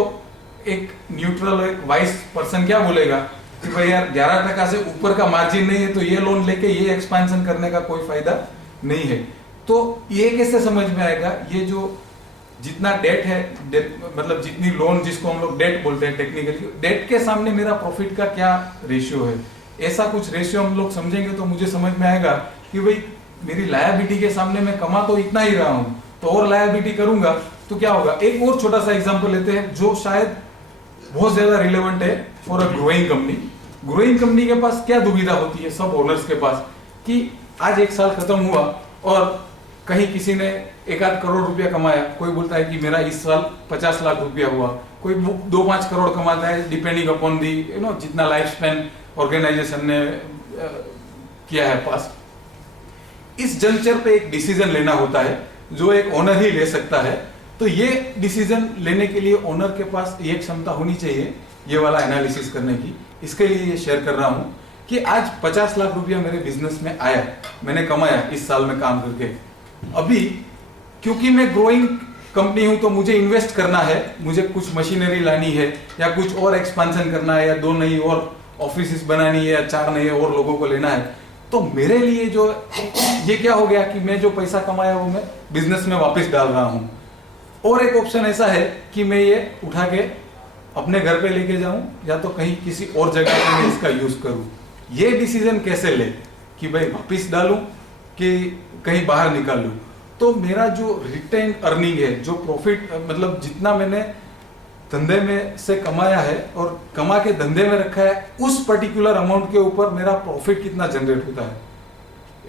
एक न्यूट्रल एक वाइस पर्सन क्या बोलेगा कि भाई यार 11% से ऊपर का मार्जिन नहीं है तो ये लोन लेके ये एक्सपेंशन करने का कोई फायदा नहीं है। तो ये कैसे समझ में आएगा? ये जो जितना डेट है, मतलब जितनी लोन जिसको हम लोग डेट बोलते हैं टेक्निकली, डेट के सामने मेरा प्रॉफिट का क्या रेशियो है, ऐसा कुछ रेशियो हम लोग समझेंगे तो मुझे समझ में आएगा कि भाई मेरी लायबिलिटी के सामने मैं कमा तो इतना ही रहा हूं, तो और लायबिलिटी करूंगा तो क्या होगा। एक और छोटा सा एग्जांपल लेते हैं जो शायद बहुत ज्यादा रिलेवेंट है for a growing company. Growing company के पास क्या दुविधा होती है सब ओनर्स के पास कि आज 1 साल खत्म हुआ और कहीं किसी ने 1-8 करोड़ रुपया कमाया, कोई बोलता है कि मेरा इस साल 50 लाख रुपया हुआ, कोई 2-5 करोड़ कमाता है डिपेंडिंग अपॉन दी जितना लाइफ स्पैन ऑर्गेनाइजेशन ने किया है पास। इस जंक्चर पे एक डिसीजन लेना होता है जो एक ओनर ही ले सकता है। तो ये डिसीजन लेने के लिए ओनर के पास ये क्षमता होनी चाहिए ये वाला एनालिसिस करने की। इसके लिए ये शेयर कर रहा हूं कि आज 50 लाख रुपया मेरे बिजनेस में आया, मैंने कमाया इस साल में काम करके। अभी क्योंकि मैं ग्रोइंग कंपनी हूं तो मुझे इन्वेस्ट करना है, मुझे कुछ मशीनरी लानी है या कुछ और एक्सपेंशन करना है या 2 नई और ऑफिस बनानी है या 4 नए और लोगों को लेना है। तो मेरे लिए जो ये क्या हो गया कि मैं जो पैसा कमाया वो मैं बिजनेस में वापस डाल रहा हूं। और एक ऑप्शन ऐसा है कि मैं ये उठा के अपने घर पे लेके जाऊं या तो कहीं किसी और जगह पे मैं इसका यूज करूं। ये डिसीजन कैसे ले कि भाई वापस डालूं कि कहीं बाहर निकाल लूं। तो मेरा जो रिटेन अर्निंग है, जो प्रॉफिट मतलब जितना मैंने धंधे में से कमाया है और कमा के धंधे में रखा है, उस पर्टिकुलर अमाउंट के ऊपर मेरा प्रॉफिट कितना जनरेट होता है।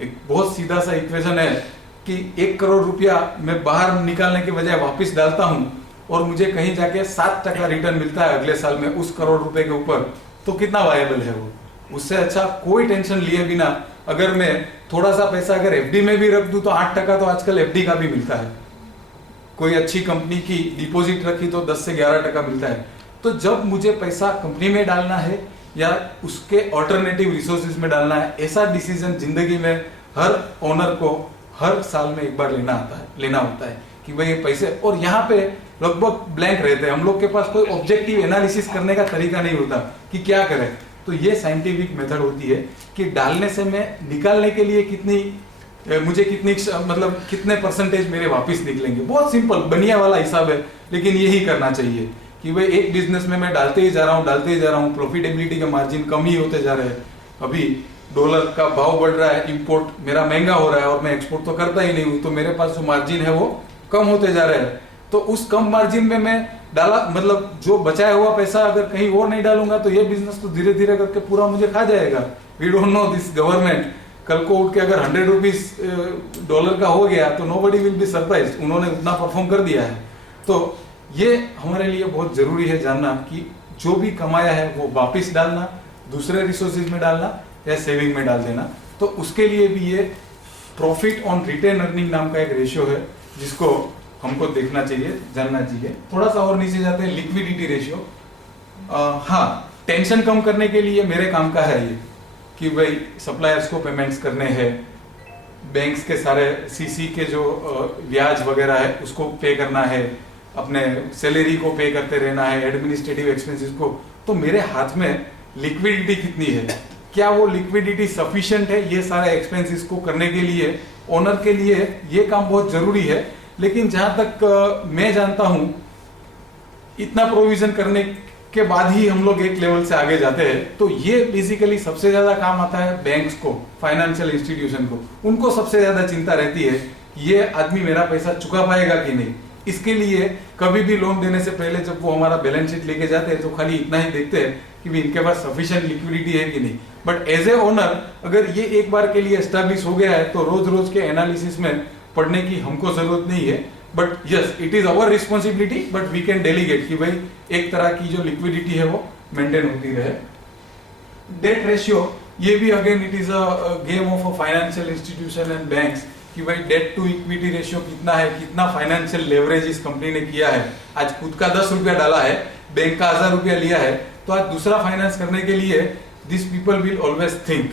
एक बहुत सीधा सा इक्वेशन है कि 1 करोड़ रुपया मैं बाहर निकालने के बजाय वापस डालता हूं और मुझे कहीं जाके 7% रिटर्न मिलता है अगले साल में उस करोड़ रुपए के ऊपर, तो कितना वायबल है वो। उससे अच्छा कोई टेंशन लिए बिना अगर मैं थोड़ा सा पैसा अगर एफडी में भी रख दूं तो 8% तो आजकल एफडी का भी मिलता है। कोई अच्छी कंपनी की डिपॉजिट रखी तो 10 से 11% मिलता है। तो जब मुझे पैसा कंपनी में डालना है या उसके ऑल्टरनेटिव रिसोर्सेज में डालना है, ऐसा डिसीजन जिंदगी में हर ओनर को हर साल में एक बार लेना होता है कि भाई ये पैसे, और यहाँ पे लगभग ब्लैंक रहते हैं। हम लोग के पास कोई ऑब्जेक्टिव एनालिसिस करने का तरीका नहीं होता कि क्या करें। तो ये साइंटिफिक मेथड होती है कि डालने से मैं निकालने के लिए मुझे कितने परसेंटेज मेरे वापस निकलेंगे। बहुत सिंपल बनिया वाला हिसाब है, लेकिन यही करना चाहिए कि भाई एक बिजनेस में मैं डालते ही जा रहा हूँ, प्रॉफिटेबिलिटी के मार्जिन कम ही होते जा रहे हैं। अभी डॉलर का भाव बढ़ रहा है, इंपोर्ट मेरा महंगा हो रहा है और मैं एक्सपोर्ट तो करता ही नहीं हूँ, तो मेरे पास जो मार्जिन है वो कम होते जा रहे हैं। तो उस कम मार्जिन में मैं डाला, मतलब जो बचाया हुआ पैसा अगर कहीं और नहीं डालूंगा तो ये बिजनेस तो धीरे धीरे करके पूरा मुझे खा जाएगा। We don't know this government, कल को उठ के अगर 100 रुपीज डॉलर का हो गया तो नोबडी विल बी सरप्राइज्ड, उन्होंने उतना परफॉर्म कर दिया है। तो ये हमारे लिए बहुत जरूरी है जानना कि जो भी कमाया है वो वापस डालना, दूसरे रिसोर्सेज में डालना या सेविंग में डाल देना। तो उसके लिए भी ये प्रॉफिट ऑन रिटेन अर्निंग नाम का एक रेशियो है जिसको हमको देखना चाहिए, जानना चाहिए। थोड़ा सा और नीचे जाते हैं, लिक्विडिटी रेशियो। हाँ, टेंशन कम करने के लिए मेरे काम का है ये कि भाई सप्लायर्स को पेमेंट्स करने हैं, बैंक्स के सारे सीसी के जो ब्याज वगैरह है उसको पे करना है, अपने सैलरी को पे करते रहना है, एडमिनिस्ट्रेटिव एक्सपेंसेस को। तो मेरे हाथ में लिक्विडिटी कितनी है, क्या वो लिक्विडिटी सफिशिएंट है ये सारे एक्सपेंसेस को करने के लिए। ओनर के लिए ये काम बहुत जरूरी है, लेकिन जहां तक मैं जानता हूं इतना प्रोविजन करने के बाद ही हम लोग एक लेवल से आगे जाते हैं। तो ये बेसिकली सबसे ज्यादा काम आता है बैंक्स को, फाइनेंशियल इंस्टीट्यूशन को। उनको सबसे ज्यादा चिंता रहती है कि ये आदमी मेरा पैसा चुका पाएगा कि नहीं। इसके लिए कभी भी लोन देने से पहले जब वो हमारा बैलेंस शीट लेके जाते हैं तो खाली इतना ही देखते हैं कि भी इनके पास सफिशिएंट लिक्विडिटी है कि नहीं। बट एज ए ओनर अगर ये एक बार के लिए एस्टैब्लिश हो गया है तो रोज रोज के एनालिसिस में पढ़ने की हमको जरूरत नहीं है। But yes, it is our responsibility, but we can delegate कि भाई एक तरह की जो लिक्विडिटी है वो मेंटेन होती रहे। डेट रेशियो, ये भी again it is a game of a financial institution and banks कि भाई डेट टू इक्विटी रेशियो कितना है, कितना फाइनेंशियल लेवरेज इस कंपनी ने किया है। आज खुद का 10 रुपया डाला है, बैंक का 1000 रुपया लिया है, तो आज दूसरा फाइनेंस करने के लिए this people will always think.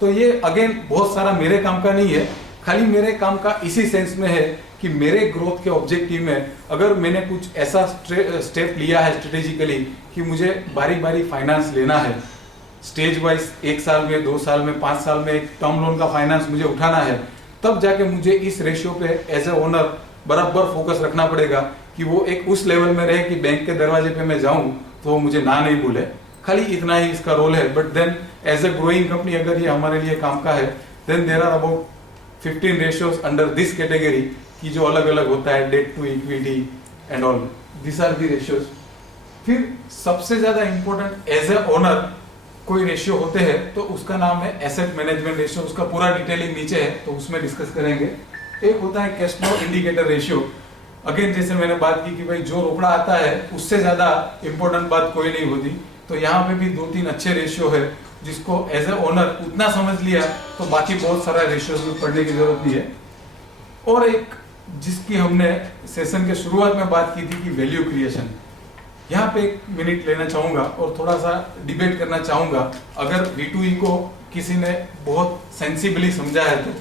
तो ये अगेन बहुत सारा मेरे काम का नहीं है, खाली मेरे काम का इसी सेंस में है कि मेरे ग्रोथ के ऑब्जेक्टिव में अगर मैंने कुछ ऐसा स्टेप लिया है स्ट्रेटेजिकली कि मुझे बारी बारी फाइनेंस लेना है, स्टेज वाइज 1 साल में, 2 साल में, 5 साल में एक टर्म लोन का फाइनेंस मुझे उठाना है, तब जाके मुझे इस रेशियो पे एज ए ओनर बराबर फोकस रखना पड़ेगा कि वो एक उस लेवल में रहे कि बैंक के दरवाजे पे मैं जाऊं तो वो मुझे ना नहीं बोले। खाली इतना ही इसका रोल है। But then as a growing company अगर ये हमारे लिए काम का है, then there are about 15 ratios under this category की जो अलग अलग होता है, debt to equity and all, this are the ratios. फिर सबसे ज्यादा इंपॉर्टेंट एज ए ओनर कोई रेशियो होते हैं तो उसका नाम है एसेट मैनेजमेंट रेशियो। उसका पूरा डिटेलिंग नीचे है तो उसमें डिस्कस करेंगे। एक होता है cash flow indicator ratio. Again जैसे मैंने बात की कि भाई जो रोकड़ा आता है उससे ज्यादा इंपॉर्टेंट बात कोई नहीं होती, तो यहाँ पे भी 2-3 अच्छे रेशियो है जिसको एज ए ओनर उतना समझ लिया तो बाकी बहुत सारा रेशियोज भी पढ़ने की जरूरत नहीं है। और एक जिसकी हमने सेशन के शुरुआत में बात की थी कि वैल्यू क्रिएशन, यहाँ पे 1 मिनट लेना चाहूंगा और थोड़ा सा डिबेट करना चाहूंगा। अगर V2E को किसी ने बहुत सेंसिबली समझा है तो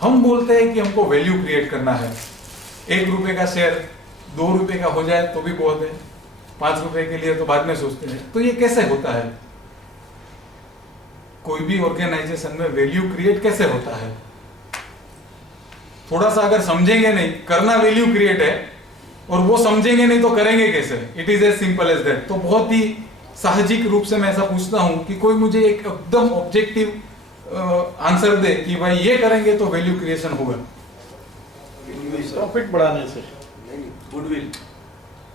हम बोलते हैं कि हमको वैल्यू क्रिएट करना है। 1 रुपए का शेयर 2 रुपए का हो जाए तो भी बहुत है, 5 रुपए के लिए तो बाद में सोचते हैं। तो ये कैसे होता है? कोई भी ऑर्गेनाइजेशन में वैल्यू क्रिएट कैसे होता है? थोड़ा सा अगर समझेंगे नहीं, करना वैल्यू क्रिएट है, और वो समझेंगे नहीं तो करेंगे कैसे? It is as simple as that. तो बहुत ही साहजिक रूप से मैं ऐसा पूछता हूं कि कोई मुझे एक एकदम ऑब्जेक्टिव आंसर दे कि भाई ये करेंगे तो वैल्यू क्रिएशन होगा। प्रॉफिट बढ़ाने से, गुडविल,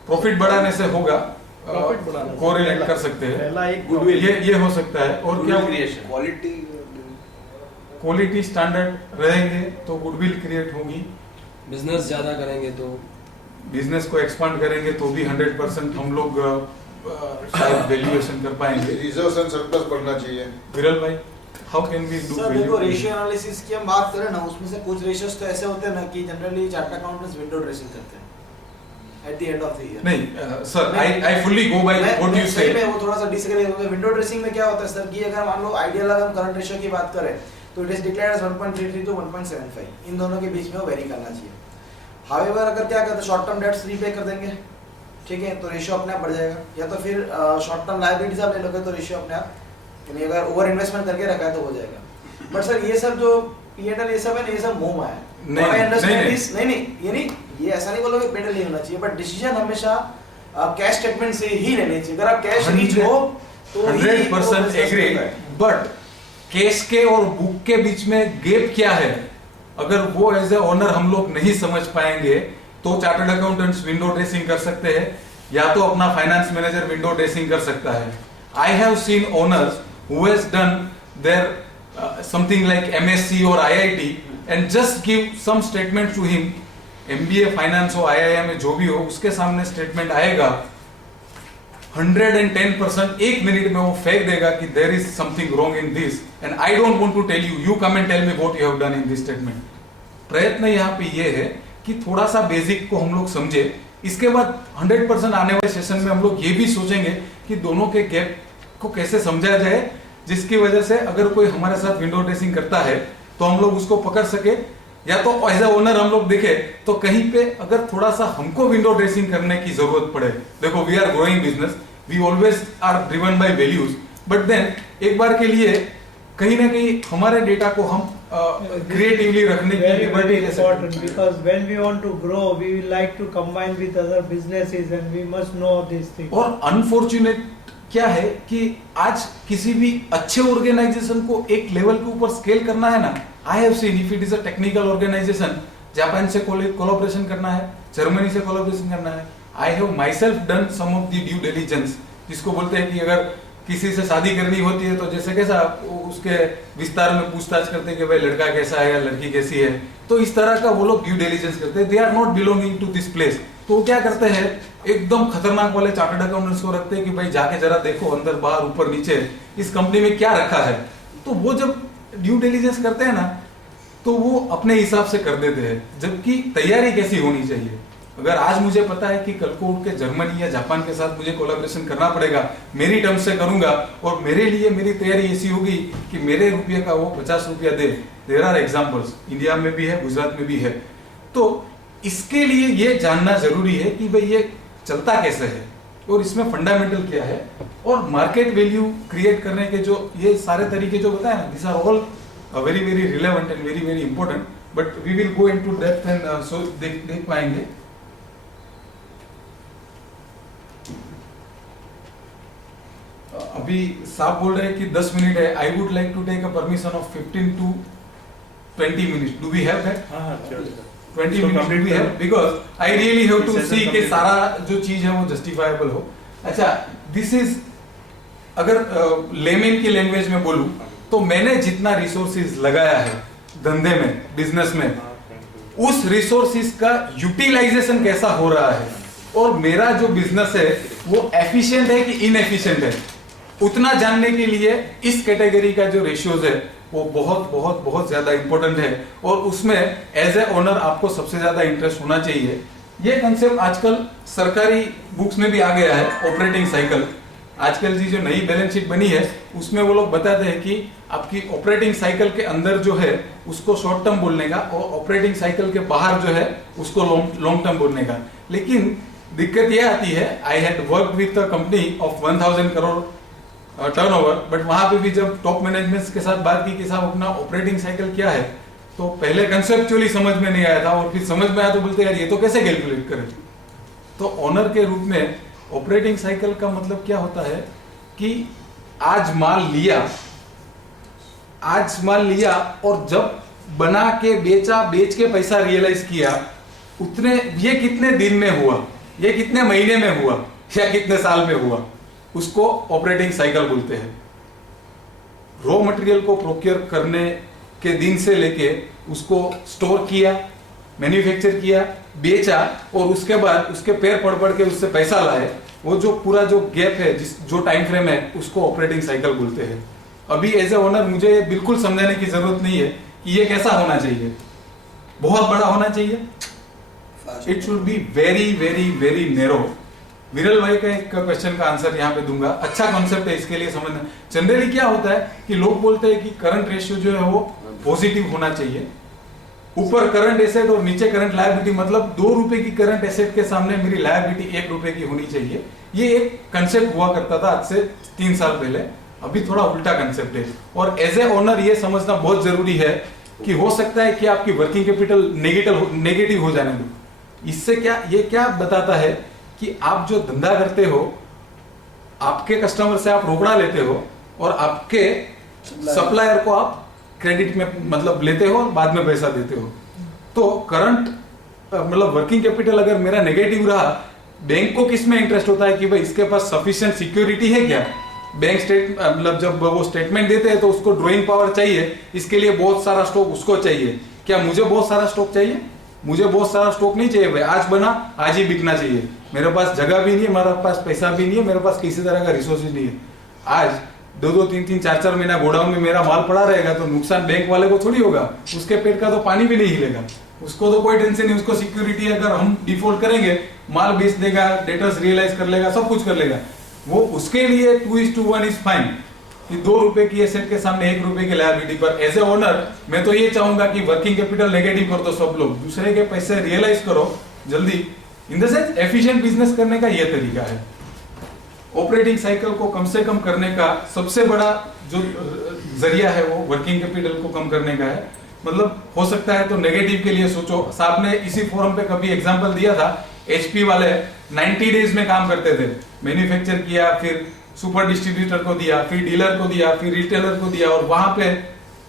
प्रॉफिट बढ़ाने से होगा, प्रॉफिट बढ़ाने से कोरिलेट कर सकते हैं, पहला एक गुडविल, ये हो सकता है। और क्या क्रिएशन, क्वालिटी स्टैंडर्ड रहेंगे तो गुडविल क्रिएट होगी। बिजनेस ज्यादा करेंगे तो, बिजनेस को एक्सपांड करेंगे तो भी 100% हम लोग शायद वैल्यूएशन कर पाएंगे। रिजर्व्स एंड सरप्लस बढ़ना चाहिए। विरल भाई, how can we do sir देखो, रेशियो एनालिसिस की हम बात करें ना, उसमें से कुछ रेशियोज तो ऐसे होते हैं ना कि generally chart accountants window dressing करते हैं at the end of the year. नहीं sir, I fully go by what you say. मैं वो थोड़ा सा डिसएग्री करूंगा। विंडो ड्रेसिंग में क्या होता है सर कि अगर मान लो आइडियल अगर हम करंट रेशियो की बात करें तो it is declared as 1.33 to 1.75, इन दोनों के बीच में वो वेरी करना चाहिए। हाउएवर अगर क्या करते हैं, शॉर्ट टर्म डेट्स रीपे कर देंगे, ठीक है, तो रेशियो अपने आप बढ़ जाएगा। या तो फिर शॉर्ट टर्म लायबिलिटीज आप ले लोगे तो रेशियो अपने आप, यानी अगर ओवर इन्वेस्टमेंट करके रखा है तो हो जाएगा। बट सर ये सब जो P&L ये सब है ना, ये सब मोह है। नहीं, ये ऐसा नहीं बोलोगे P&L नहीं होना चाहिए, बट डिसीजन हमेशा कैश स्टेटमेंट से ही लेने चाहिए। अगर आप कैश रीच हो तो 100% एग्री, बट कैश के और बुक के बीच में गैप क्या है, अगर वो एज ए ओनर हम लोग नहीं समझ पाएंगे तो चार्टर्ड अकाउंटेंट्स विंडो ड्रेसिंग कर सकते हैं, या तो अपना फाइनेंस मैनेजर विंडो ड्रेसिंग कर सकता है। I have seen owners who has done their something like MSc और IIT and just give some statement to him, MBA finance हो, IIM में जो भी हो, उसके सामने स्टेटमेंट आएगा, 110% 1 मिनट में वो फेंक देगा कि there is something wrong in this and I don't want to tell you, you come and tell me what you have done in this statement. प्रयत्न यहाँ पे ये है कि थोड़ा सा बेसिक को हम लोग समझे, इसके बाद 100% आने वाले सेशन में हम लोग ये भी सोचेंगे कि दोनों के गैप को कैसे समझा जाए, जिसकी वजह से अगर कोई हमारे साथ विंडो ड्रेसिंग करता है तो हम लोग उसको पकड़ सके, या तो एज ए ओनर हम लोग देखे तो कहीं पे अगर थोड़ा सा हमको विंडो ड्रेसिंग करने की जरूरत पड़े। देखो, we are growing business, we always are driven by values, but then एक बार के लिए कहीं ना कहीं हमारे डेटा को हम क्रिएटिवली रखने की Very, लिबर्टी very ले सकते important हैं। because when we want to grow, we will like to combine with other businesses and we must know these things. और अनफॉर्चुनेट क्या है कि आज किसी भी अच्छे ऑर्गेनाइजेशन को एक लेवल के ऊपर स्केल करना है ना, I have seen if it is a technical organisation, Japan से कोलैबोरेशन करना है, जर्मनी से कोलैबोरेशन करना है, I have myself done some of the due diligence, जिसको बोलते हैं कि अगर किसी से शादी करनी होती है तो जैसे कैसा उसके विस्तार में पूछताछ करते हैं कि भाई लड़का कैसा है या लड़की कैसी है, तो इस तरह का वो लोग ड्यू डिलिजेंस करते हैं। They are not belonging to this place, तो वो क्या करते हैं एकदम खतरनाक वाले चार्टर्ड अकाउंटेंट्स को रखते हैं कि भाई जाके जरा देखो अंदर बाहर ऊपर नीचे इस कंपनी में क्या रखा है। तो वो जब ड्यू डिलिजेंस करते हैं ना तो वो अपने हिसाब से कर देते हैं, जबकि तैयारी कैसी होनी चाहिए। अगर आज मुझे पता है कि कल को उठ के जर्मनी या जापान के साथ मुझे कोलैबोरेशन करना पड़ेगा, मेरी टर्म से करूंगा और मेरे लिए मेरी तैयारी ऐसी होगी कि मेरे रुपये का वो 50 रुपया दे। देयर आर एग्जांपल्स, इंडिया में भी है, गुजरात में भी है। तो इसके लिए ये जानना जरूरी है कि भाई ये चलता कैसे है और इसमें फंडामेंटल क्या है, और मार्केट वैल्यू क्रिएट करने के जो ये सारे तरीके जो बताए ना, this are all very very relevant and very very important, but we will go into depth and so देख पाएंगे। अभी साहब बोल रहे हैं कि 10 मिनट है, I would like to take a permission of 15 to 20 minutes, do we have that? हाँ, sure, sir. 20 So minutes complete we have करो। because I really have to Session see कि complete सारा जो चीज है वो जस्टिफाइबल हो। अच्छा, दिस इज अगर लेमेन की लैंग्वेज में बोलूं तो मैंने जितना रिसोर्सेज लगाया है धंधे में, बिजनेस में, उस रिसोर्सेज का यूटिलाइजेशन कैसा हो रहा है और मेरा जो बिजनेस है वो एफिशिएंट है कि इनएफिशिएंट है, उतना जानने के लिए इस कैटेगरी का जो रेशियोज है वो बहुत बहुत बहुत ज्यादा इंपॉर्टेंट है, और उसमें एज ए ओनर आपको सबसे ज्यादा इंटरेस्ट होना चाहिए। ये कंसेप्ट आजकल सरकारी बुक्स में भी आ गया है, ऑपरेटिंग साइकिल। आजकल जी जो नई बैलेंस शीट बनी है उसमें वो लोग बताते हैं कि आपकी ऑपरेटिंग साइकिल के अंदर जो है उसको शॉर्ट टर्म बोलने का, और ऑपरेटिंग साइकिल के बाहर जो है उसको लॉन्ग टर्म बोलने का। लेकिन दिक्कत यह आती है, I had worked with a company of 1000 crore turnover, but वहां पे भी जब टॉप मैनेजमेंट के साथ बात की कि साहब अपना ऑपरेटिंग साइकिल क्या है, तो पहले कंसेप्चुअली समझ में नहीं आया था, और फिर समझ में आया तो बोलते यार ये तो कैसे कैलकुलेट करें। तो ओनर के रूप में ऑपरेटिंग साइकिल का मतलब क्या होता है कि आज माल लिया और जब बना के बेचा, बेच के पैसा रियलाइज किया, उतने ये कितने दिन में हुआ, ये कितने महीने में हुआ या कितने साल में हुआ, उसको ऑपरेटिंग साइकिल बोलते हैं। रॉ मटेरियल को प्रोक्योर करने के दिन से लेके उसको स्टोर किया, मैन्युफैक्चर किया, बेचा, और उसके बाद उसके पैर पड़ के उससे पैसा लाए, वो जो पूरा जो गैप है, जो टाइम फ्रेम है, उसको ऑपरेटिंग साइकिल बोलते हैं। अभी एज ए ओनर मुझे ये बिल्कुल समझाने की जरूरत नहीं है कि ये कैसा होना चाहिए, बहुत बड़ा होना चाहिए, it should be very very very narrow. विरल भाई का एक क्वेश्चन का आंसर यहाँ पे दूंगा, अच्छा कॉन्सेप्ट है, इसके लिए समझना। जनरली क्या होता है कि लोग बोलते हैं कि करंट रेशियो जो है वो पॉजिटिव होना चाहिए, ऊपर करंट एसेट और नीचे करंट लायबिलिटी, मतलब 2 रुपए की करंट एसेट के सामने मेरी लायबिलिटी 1 रुपए की होनी चाहिए। ये एक कंसेप्ट हुआ करता था आज से 3 साल पहले, अभी थोड़ा उल्टा कंसेप्ट है। और एज ए ओनर ये समझना बहुत जरूरी है कि हो सकता है कि आपकी वर्किंग कैपिटल नेगेटिव हो जाने दो। इससे क्या, ये क्या बताता है कि आप जो धंधा करते हो, आपके कस्टमर से आप रोकड़ा लेते हो और आपके सप्लायर को आप क्रेडिट में मतलब लेते हो और बाद में पैसा देते हो। तो करंट मतलब वर्किंग कैपिटल अगर मेरा नेगेटिव रहा, बैंक को किस में इंटरेस्ट होता है कि भाई इसके पास सफिशिएंट सिक्योरिटी है क्या। बैंक मतलब जब वो स्टेटमेंट देते हैं तो उसको ड्रॉइंग पावर चाहिए, इसके लिए बहुत सारा स्टॉक उसको चाहिए। क्या मुझे बहुत सारा स्टॉक चाहिए? मुझे बहुत सारा स्टॉक नहीं चाहिए भाई, आज बना आज ही बिकना चाहिए। मेरे पास जगह भी नहीं है, मेरे पास पैसा भी नहीं है, मेरे पास किसी तरह का रिसोर्सेज नहीं है। आज 2-2, 3-3, 4-4 महीना गोडाउन में मेरा माल पड़ा रहेगा तो नुकसान बैंक वाले को थोड़ी होगा, उसके पेट का तो पानी भी नहीं हिलेगा, उसको तो कोई टेंशन नहीं। उसको सिक्योरिटी, अगर हम डिफॉल्ट करेंगे माल बेच देगा, डेटर्स रियलाइज कर लेगा, सब कुछ कर लेगा। वो उसके लिए 2:1 इज फाइन कि 2 रुपए की एसेट के सामने 1 रुपए की लायबिलिटी। पर एज ए ओनर मैं तो ये चाहूंगा कि वर्किंग कैपिटल नेगेटिव कर दो सब लोग, दूसरे के पैसे रियलाइज करो जल्दी। In the sense efficient business करने का ये तरीका है। ऑपरेटिंग साइकिल को कम से कम करने का सबसे बड़ा जो जरिया है वो वर्किंग कैपिटल को कम करने का है। मतलब हो सकता है तो नेगेटिव के लिए सोचो। साहब ने इसी फोरम पे कभी एग्जांपल दिया था, एचपी वाले 90 डेज में काम करते थे, मैन्युफैक्चर किया, फिर सुपर डिस्ट्रीब्यूटर को दिया, फिर डीलर को दिया, फिर रिटेलर को दिया, और वहां पे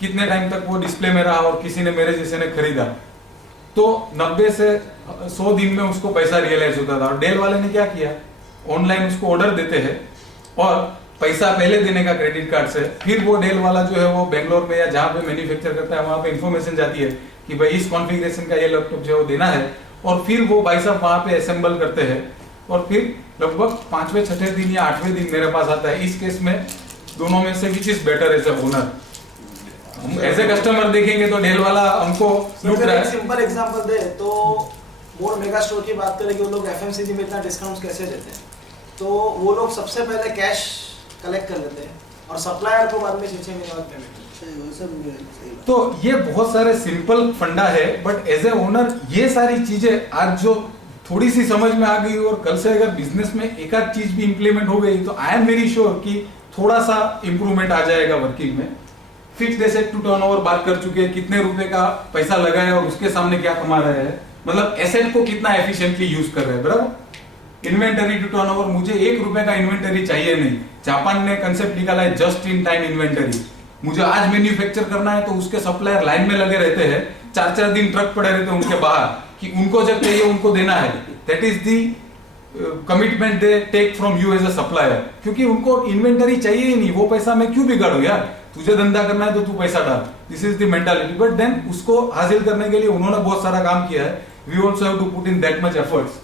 कितने टाइम तक वो डिस्प्ले में रहा और किसी ने मेरे जैसे ने खरीदा, तो 90 से 100 दिन में उसको पैसा रियलाइज होता था। और डेल वाले ने क्या किया, ऑनलाइन उसको ऑर्डर देते हैं और पैसा पहले देने का क्रेडिट कार्ड से, फिर वो डेल वाला जो है वो बेंगलोर में या जहां पे मैन्युफैक्चर करता है वहां पे इंफॉर्मेशन जाती है कि भाई इस कॉन्फ़िगरेशन का ये लैपटॉप जो है वो देना है, और फिर वो भाई साहब वहां पे असेंबल करते हैं और फिर लगभग 5वें 6ठे दिन या 8वें दिन मेरे पास आता है। इस केस में दोनों में से which is better as a owner? हम एज ए कस्टमर देखेंगे तो डेल वाला हमको लूट रहा है। सिंपल एग्जांपल दे तो मोर मेगा स्टोर की बात करें कि वो लोग एफएमसीजी में इतना डिस्काउंट कैसे देते हैं, तो वो लोग सबसे पहले कैश कलेक्ट कर लेते हैं और सप्लायर को बाद में 6 महीने बाद पेमेंट। तो ये बहुत सारे सिंपल फंडा है, बट एज ए ओनर ये सारी चीजें आज जो थोड़ी सी समझ में आ गई और कल से अगर बिजनेस में एक आध चीज भी इंप्लीमेंट हो गई तो आई एम वेरी श्योर कि थोड़ा सा इंप्रूवमेंट आ जाएगा वर्किंग में। फिक्स्ड एसेट टू टर्नओवर बात कर चुके हैं, कितने रुपए का पैसा लगा है और उसके सामने क्या कमा रहे हैं, मतलब एसेट को कितना एफिशिएंटली यूज कर रहे हैं, बराबर। इन्वेंटरी टू टर्नओवर, मुझे 1 रुपए का इन्वेंटरी चाहिए नहीं। जापान ने कंसेप्ट निकाला है जस्ट इन टाइम इन्वेंटरी। मुझे आज मैन्युफैक्चर करना है तो उसके सप्लायर लाइन में लगे रहते हैं, 4-4 दिन ट्रक पड़े रहते हैं उनके बाहर कि उनको जब चाहिए उनको देना है। That is the commitment they take from you as a supplier, क्योंकि उनको इन्वेंटरी चाहिए ही नहीं। वो पैसा मैं क्यों बिगाड़ू यार, तुझे धंधा करना है तो तू पैसा डाल, this is the mentality. But then उसको हासिल करने के लिए उन्होंने बहुत सारा काम किया है। We also have to put in that much efforts.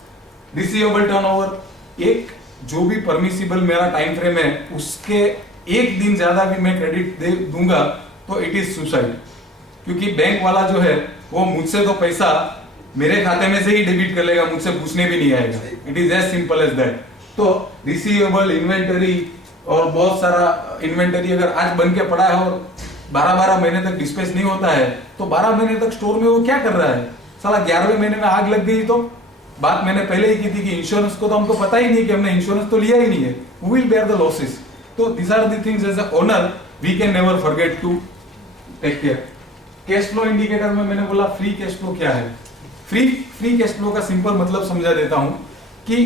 Receivable turnover, एक जो भी परमिसिबल मेरा टाइम फ्रेम है उसके 1 दिन ज्यादा भी मैं क्रेडिट दे दूंगा तो इट इज सुसाइड, क्योंकि बैंक वाला जो है वो मुझसे तो पैसा मेरे खाते में से ही डेबिट कर लेगा, मुझसे पूछने भी नहीं आएगा। It is as simple as that. तो रिसीवेबल, इन्वेंटरी और बहुत सारा इन्वेंटरी अगर आज बन के पड़ा है और 12-12 महीने तक डिस्पैच नहीं होता है तो 12 महीने तक स्टोर में वो क्या कर रहा है, साला 11वें महीने में आग लग गई तो बात मैंने पहले ही की थी कि इंश्योरेंस को तो हमको पता ही नहीं कि हमने इंश्योरेंस तो लिया ही नहीं है, who will bear the losses. तो this are the things as a owner we can never forget to take care. Cash flow indicator में मैंने बोला फ्री कैश फ्लो क्या है। फ्री कैश फ्लो का सिंपल मतलब समझा देता हूं कि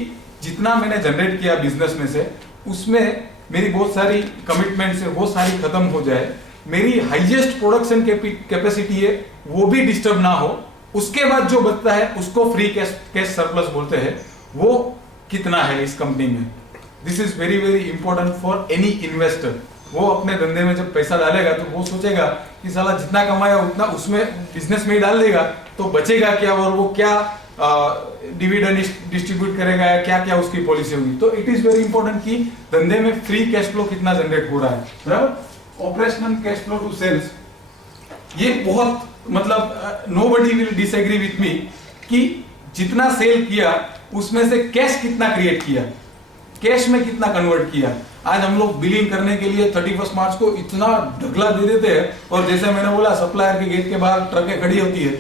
जितना मैंने जनरेट किया बिजनेस में से उसमें मेरी बहुत सारी कमिटमेंट्स है वो सारी खत्म हो जाए, मेरी हाईएस्ट प्रोडक्शन कैपेसिटी है वो भी डिस्टर्ब ना हो, उसके बाद जो बचता है उसको फ्री कैश सरप्लस बोलते हैं। वो कितना है इस कंपनी में, this is very very important for any investor. वो अपने धंधे में जब पैसा डालेगा तो वो सोचेगा कि साला जितना कमाया उतना उसमें बिजनेस में ही डाल देगा तो बचेगा क्या और वो क्या डिविडेंड डिस्ट्रीब्यूट करेगा या क्या क्या उसकी पॉलिसी होगी। तो इट इज वेरी इंपॉर्टेंट कि धंधे में फ्री कैश फ्लो कितना जनरेट हो रहा है, बराबर। Operational cash flow to sales, ये बहुत मतलब nobody will disagree with me कि जितना सेल किया उसमें से कैश कितना क्रिएट किया, कैश में कितना कन्वर्ट किया। आज हम लोग बिलिंग करने के लिए 31 मार्च को इतना ढगला दे देते हैं और जैसे मैंने बोला सप्लायर के गेट के बाहर ट्रकें खड़ी होती है,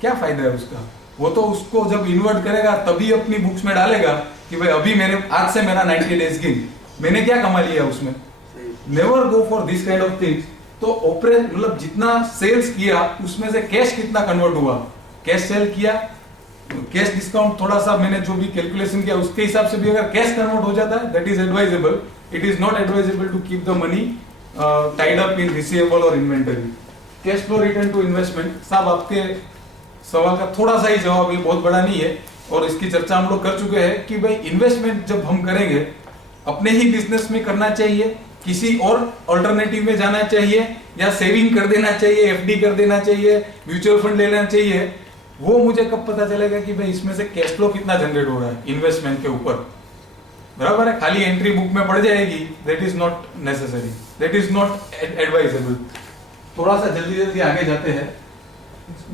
क्या फायदा है उसका। वो तो उसको जब इन्वर्ट करेगा तभी अपनी बुक्स में डालेगा कि भाई अभी मेरे आज से मेरा 90 डेज गिन, मैंने क्या कमा लिया उसमें। Never go for this kind of things. तो ऑपरेट मतलब जितना सेल्स किया उसमें से कैश कितना कन्वर्ट हुआ, कैश सेल किया, कैश डिस्काउंट थोड़ा सा मैंने जो भी कैलकुलेशन किया उसके हिसाब से भी अगर कैश कन्वर्ट हो जाता है that is advisable. It is not advisable to keep the money tied up in receivable और inventory. Cash flow return to investment, साहब आपके सवाल का थोड़ा सा ही जवाब, ये बहुत बड़ा नहीं है और इसकी चर्चा हम लोग कर चुके हैं कि भाई इन्वेस्टमेंट जब हम करेंगे अपने ही बिजनेस में करना चाहिए, किसी और अल्टरनेटिव में जाना चाहिए, या सेविंग कर देना चाहिए, एफडी कर देना चाहिए, म्यूचुअल फंड लेना चाहिए, वो मुझे कब पता चलेगा कि भाई इसमें से कैश फ्लो कितना जनरेट हो रहा है इन्वेस्टमेंट के ऊपर, बराबर है। खाली एंट्री बुक में पड़ जाएगी, that is not necessary, that is not advisable. थोड़ा सा जल्दी जल्दी आगे जाते हैं।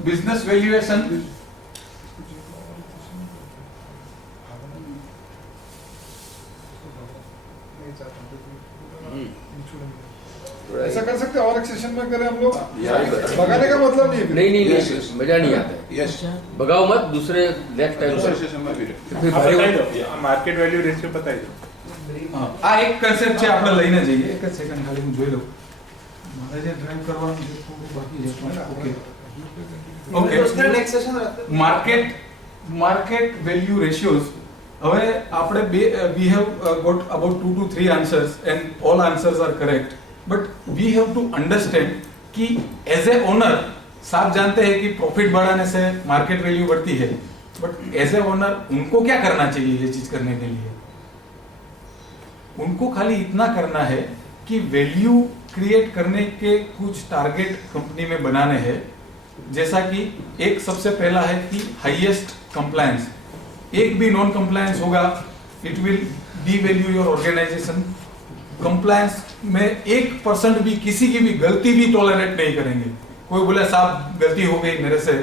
बिजनेस वैल्यूएशन, ऐसा कर सकते हैं और एक सेशन में करें हम लोग, भगाने का मतलब नहीं है। नहीं मजा नहीं आता है। यस, भगाओ मत, दूसरे नेक्स्ट टाइम दूसरे सेशन में भी फिर भारी बताइए, मार्केट वैल्यू रेशियो बताइए। આ એક કન્સેપ્ટ છે આપણે લઈને જઈએ. એક જ સેકન્ડ ખાલી હું જોઈ લઉં. મારે જે ડ્રાઈવ કરવાનું છે થોડું બાકી છે પણ ઓકે. उसका नेक्स्ट सेशन रखते हैं. Market value ratios. હવે આપણે we have got about 2 to 3 answers and all answers are correct, but we have to understand कि एज ए ओनर साहब जानते हैं कि प्रॉफिट बढ़ाने से मार्केट वैल्यू बढ़ती है, बट एज ए ओनर उनको क्या करना चाहिए ये चीज करने के लिए? उनको खाली इतना करना है कि वैल्यू क्रिएट करने के कुछ टारगेट कंपनी में बनाने हैं. जैसा कि एक सबसे पहला है कि हाईएस्ट कंप्लायंस. एक भी नॉन कंप्लायंस होगा it will devalue your organisation. Compliance में 1% भी किसी की भी गलती भी टॉलरेट नहीं करेंगे. कोई बोले साहब गलती हो गई मेरे से,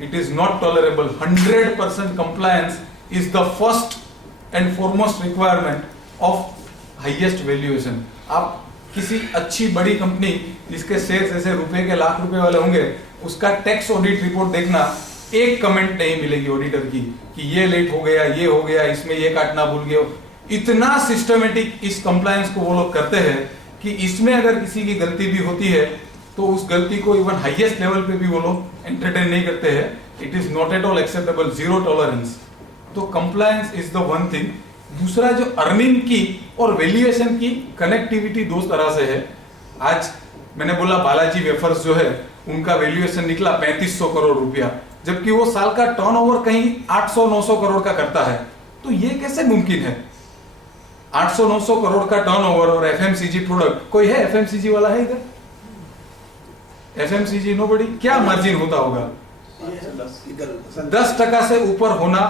it is not tolerable. 100% compliance is the first and foremost requirement of highest valuation. आप किसी अच्छी बड़ी कंपनी जिसके शेयर ऐसे रुपए के लाख रुपए वाले होंगे, उसका टैक्स ऑडिट रिपोर्ट देखना, एक कमेंट नहीं मिलेगी ऑडिटर की कि ये लेट हो गया, ये हो गया, इसमें ये काटना भूल गए. इतना सिस्टमेटिक इस कंप्लायंस को वो लोग करते हैं कि इसमें अगर किसी की गलती भी होती है तो उस गलती को इवन हाईएस्ट लेवल पे भी वो लोग एंटरटेन नहीं करते हैं. It is not at all acceptable, zero tolerance. तो compliance is the one thing. दूसरा जो अर्निंग की और वैल्यूएशन की कनेक्टिविटी दो तरह से है. आज मैंने बोला बालाजी वेफर्स जो है उनका वैल्यूएशन निकला 3500 करोड़ रुपया, जबकि वो साल का टर्नओवर कहीं 800-900 करोड़ का करता है. तो ये कैसे मुमकिन है? 800-900 करोड़ का टर्नओवर और एफएमसीजी प्रोडक्ट. कोई है एफएमसीजी वाला है इधर? FMCG nobody. क्या मार्जिन होता होगा? 10% से ऊपर होना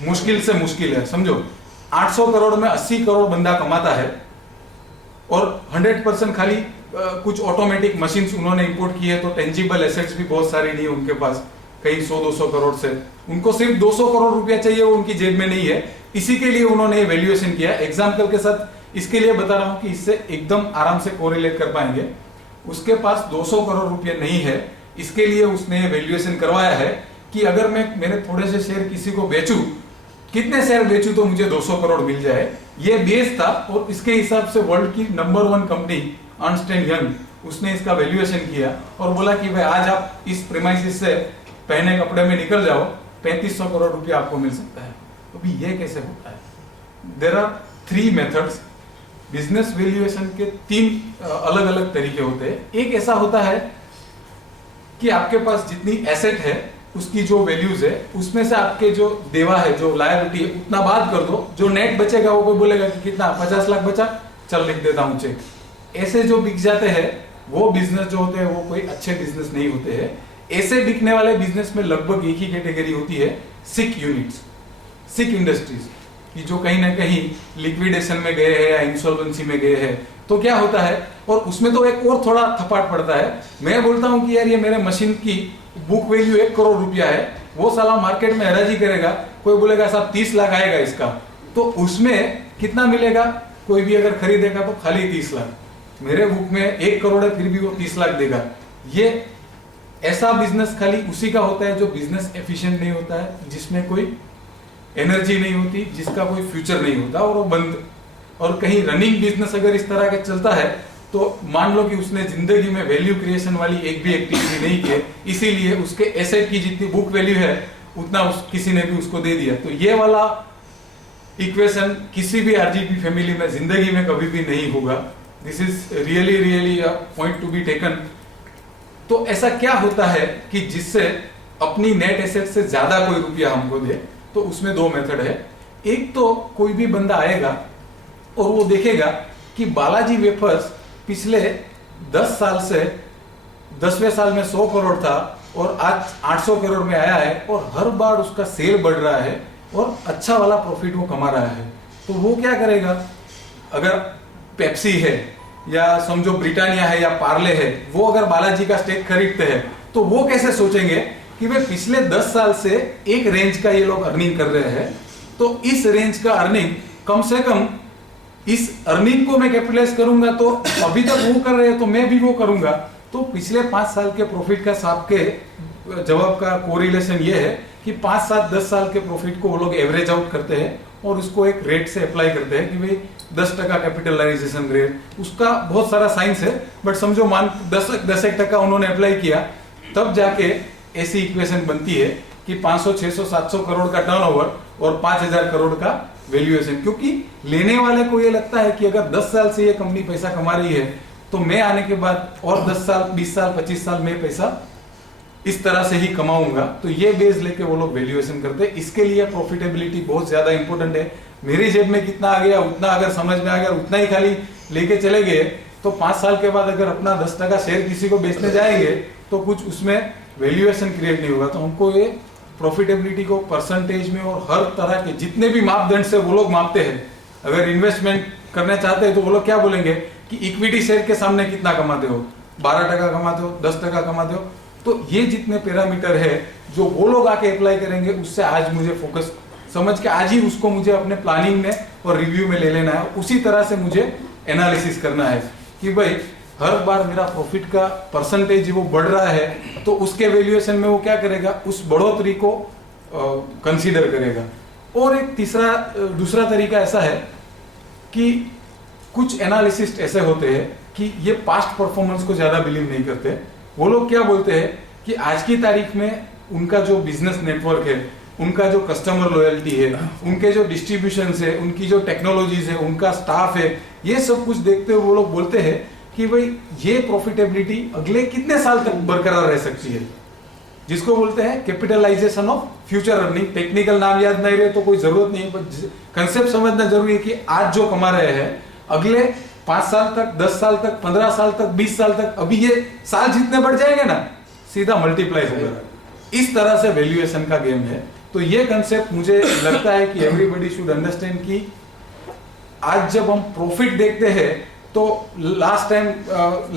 मुश्किल से मुश्किल है. समझो 800 करोड़ में 80 करोड़ बंदा कमाता है और 100% खाली कुछ ऑटोमेटिक मशीन्स उन्होंने इंपोर्ट की है, तो टेंजिबल एसेट्स भी बहुत सारी नहीं है उनके पास, कहीं 100-200 करोड़ से. उनको सिर्फ 200 करोड़ रुपया चाहिए, वो उनकी जेब में नहीं है. इसी के लिए उन्होंने ये वैल्यूएशन किया. एग्जाम्पल के साथ इसके लिए बता रहा हूं कि इससे एकदम आराम से कोरिलेट कर पाएंगे. उसके पास 200 करोड़ रुपया नहीं है, इसके लिए उसने वैल्यूएशन करवाया है कि अगर मैं मेरे थोड़े से शेयर किसी को बेचूं, कितने शेयर बेचूं तो मुझे 200 करोड़ मिल जाए. ये बेस था और इसके हिसाब से वर्ल्ड की number 1 company Ernst and young उसने इसका वैल्यूएशन किया और बोला कि भाई आज आप इस प्रीमाइसिस से पहने कपड़े में निकल जाओ, 3500 करोड़ रुपया आपको मिल सकता है. तो भी ये कैसे होता है? There are 3 methods. Business valuation के 3 अलग अलग तरीके होते हैं. एक ऐसा होता है कि आपके पास जितनी एसेट है उसकी जो वैल्यूज है उसमें से आपके जो देवा है, जो लायबिलिटी है, उतना बात कर दो. जो नेट बचेगा वो कोई बोलेगा कि कितना 50 लाख बचा, चल लिख देता हूं चेक. ऐसे जो बिक जाते हैं वो बिजनेस जो होते हैं वो कोई अच्छे बिजनेस नहीं होते हैं. ऐसे बिकने वाले बिजनेस में लगभग एक ही कैटेगरी होती है, सिक यूनिट्स, सिक इंडस्ट्रीज, कि जो कहीं ना कहीं लिक्विडेशन में गए हैं या इंसॉल्वेंसी में गए हैं. तो क्या होता है, और उसमें तो एक और थोड़ा थपाट पड़ता है. मैं बोलता हूं कि यार ये मेरे मशीन की बुक वैल्यू 1 करोड़ रुपया है, वो साला मार्केट में हराजी करेगा, कोई बोलेगा साहब 30 लाख आएगा इसका, तो उसमें कितना मिलेगा? कोई भी अगर खरीदेगा तो खाली 30 लाख. मेरे बुक में 1 करोड़ है फिर भी वो 30 लाख देगा. ये ऐसा बिजनेस खाली उसी का होता है जो बिजनेस एफिशिएंट नहीं होता है, जिसमें कोई एनर्जी नहीं होती, जिसका कोई फ्यूचर नहीं होता और वो बंद. और कहीं रनिंग बिजनेस अगर इस तरह का चलता है तो मान लो कि उसने जिंदगी में वैल्यू क्रिएशन वाली एक भी एक्टिविटी नहीं की, इसीलिए उसके एसेट की जितनी बुक वैल्यू है उतना किसी ने भी उसको दे दिया. तो ये वाला इक्वेशन किसी भी आरजीपी फैमिली में जिंदगी में कभी भी नहीं होगा. This is really a point to be taken. तो ऐसा क्या होता है कि जिससे अपनी नेट एसेट से ज्यादा कोई रुपया हमको दे? तो उसमें 2 मेथड है. एक तो कोई भी बंदा आएगा और वो देखेगा कि बालाजी वेफर्स पिछले 10 साल से 10वें साल में 100 करोड़ था और आज 800 करोड़ में आया है और हर बार उसका सेल बढ़ रहा है और अच्छा वाला प्रॉफिट वो कमा रहा है. तो वो क्या करेगा, अगर पेप्सी है या समझो ब्रिटानिया है या पार्ले है, वो अगर बालाजी का स्टेक खरीदते हैं तो वो कैसे सोचेंगे कि भाई पिछले 10 साल से एक रेंज का ये लोग अर्निंग कर रहे हैं, तो इस रेंज का अर्निंग कम से कम इस अर्निंग को मैं कैपिटलाइज करूंगा, तो अभी तक वो कर रहे हैं तो मैं भी वो करूंगा. तो पिछले 5 साल के प्रॉफिट का साहब के जवाब का कोरिलेशन ये है कि 5, 7, 10 साल के प्रॉफिट को वो लोग एवरेज आउट करते हैं और उसको एक रेट से अप्लाई करते हैं कि भाई 10% कैपिटलाइजेशन रेट, उसका बहुत सारा साइंस है, बट समझो मान 10% उन्होंने अप्लाई किया, तब जाके ऐसी इक्वेशन बनती है कि 500, 600, 700 करोड़ का टर्नओवर और 5000 करोड़ का वैल्यूएशन। क्योंकि लेने वाले को ये लगता है कि अगर 10 साल से ये कंपनी पैसा कमा रही है तो मैं आने के बाद और 10 साल, 20 साल, 25 साल में पैसा इस तरह से ही कमाऊंगा, तो ये बेस लेके वो लोग वैल्यूएशन करते हैं। इसके लिए प्रॉफिटेबिलिटी बहुत ज्यादा इंपॉर्टेंट है। मेरी जेब में कितना आ गया उतना अगर समझ में आ गया, उतना ही खाली लेके चले गए, तो 5 साल के बाद अगर अपना 10% शेयर किसी को बेचने जाएंगे तो कुछ उसमें वैल्यूएशन क्रिएट नहीं होगा। तो हमको ये प्रॉफिटेबिलिटी को परसेंटेज में और हर तरह के जितने भी मापदंड से वो लोग मापते हैं, अगर इन्वेस्टमेंट करना चाहते हैं तो वो लोग क्या बोलेंगे कि इक्विटी शेयर के सामने कितना कमाते हो, 12% कमाते हो, 10% कमाते हो। तो ये जितने पैरामीटर है जो वो लोग आके अप्लाई करेंगे, उससे आज मुझे फोकस समझ के आज ही उसको मुझे अपने प्लानिंग में और रिव्यू में ले लेना है। उसी तरह से मुझे एनालिसिस करना है कि भाई हर बार मेरा प्रॉफिट का परसेंटेज वो बढ़ रहा है तो उसके वैल्यूएशन में वो क्या करेगा, उस बढ़ोतरी को कंसीडर करेगा। और एक दूसरा तरीका ऐसा है कि कुछ एनालिसिस्ट ऐसे होते हैं कि ये पास्ट परफॉर्मेंस को ज्यादा बिलीव नहीं करते। वो लोग क्या बोलते हैं कि आज की तारीख में उनका जो बिजनेस नेटवर्क है, उनका जो कस्टमर लॉयल्टी है, उनके जो डिस्ट्रीब्यूशन है, उनकी जो टेक्नोलॉजीज है, उनका स्टाफ है, ये सब कुछ देखते हुए वो लोग बोलते हैं कि भाई ये प्रॉफिटेबिलिटी अगले कितने साल तक बरकरार रह सकती है, जिसको बोलते हैं capitalisation of future earning. Technical नाम याद नहीं रहे तो कोई जरूरत नहीं, पर कंसेप्ट समझना जरूरी है कि आज जो कमा रहे हैं अगले 5 साल तक, 10 साल तक, 15 साल तक, 20 साल तक, अभी ये साल जितने बढ़ जाएंगे ना सीधा मल्टीप्लाई होगा। इस तरह से वैल्यूएशन का गेम है। तो ये कंसेप्ट मुझे लगता है कि एवरीबॉडी शुड अंडरस्टैंड कि आज जब हम प्रॉफिट देखते हैं तो लास्ट टाइम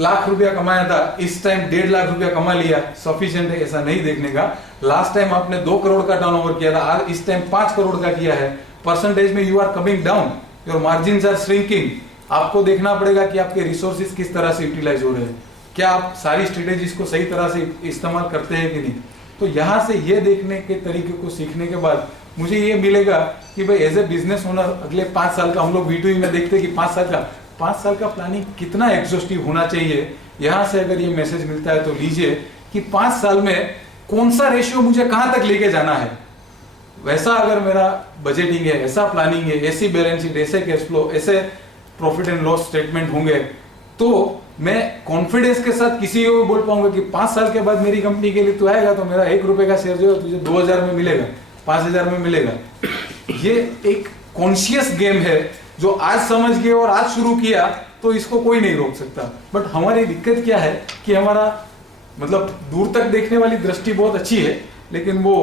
लाख रुपया कमाया था, इस टाइम 1.5 लाख रुपया कमा लिया, सफिशिएंट है ऐसा नहीं देखने का। लास्ट टाइम आपने 2 करोड़ का टर्नओवर किया था, आज इस टाइम 5 करोड़ का किया है, परसेंटेज में you are coming down, your margins are shrinking. आपको देखना पड़ेगा कि आपके रिसोर्सेज किस तरह से यूटिलाइज हो रहे हैं, क्या आप सारी स्ट्रेटेजीज को सही तरह से इस्तेमाल करते हैं कि नहीं। तो यहाँ से ये देखने के तरीके को सीखने के बाद मुझे ये मिलेगा कि भाई एज ए बिजनेस ओनर अगले 5 साल का, हम लोग V2E में देखते हैं कि 5 साल का प्लानिंग कितना एग्जॉस्टिव होना चाहिए। यहाँ से अगर ये मैसेज मिलता है तो लीजिए कि 5 साल में कौन सा रेशियो मुझे कहाँ तक लेके जाना है, वैसा अगर मेरा बजटिंग है, ऐसा प्लानिंग है, ऐसी बैलेंस शीट, ऐसे कैश फ्लो, ऐसे प्रॉफिट एंड लॉस स्टेटमेंट होंगे, तो मैं कॉन्फिडेंस के साथ किसी को भी बोल पाऊंगा कि 5 साल के बाद मेरी कंपनी के लिए तू आएगा तो मेरा 1 रुपए का शेयर जो है तुझे 2000 में मिलेगा, 5000 में मिलेगा। ये एक कॉन्शियस गेम है जो आज समझ गए और आज शुरू किया तो इसको कोई नहीं रोक सकता। बट हमारी दिक्कत क्या है कि हमारा मतलब दूर तक देखने वाली दृष्टि बहुत अच्छी है, लेकिन वो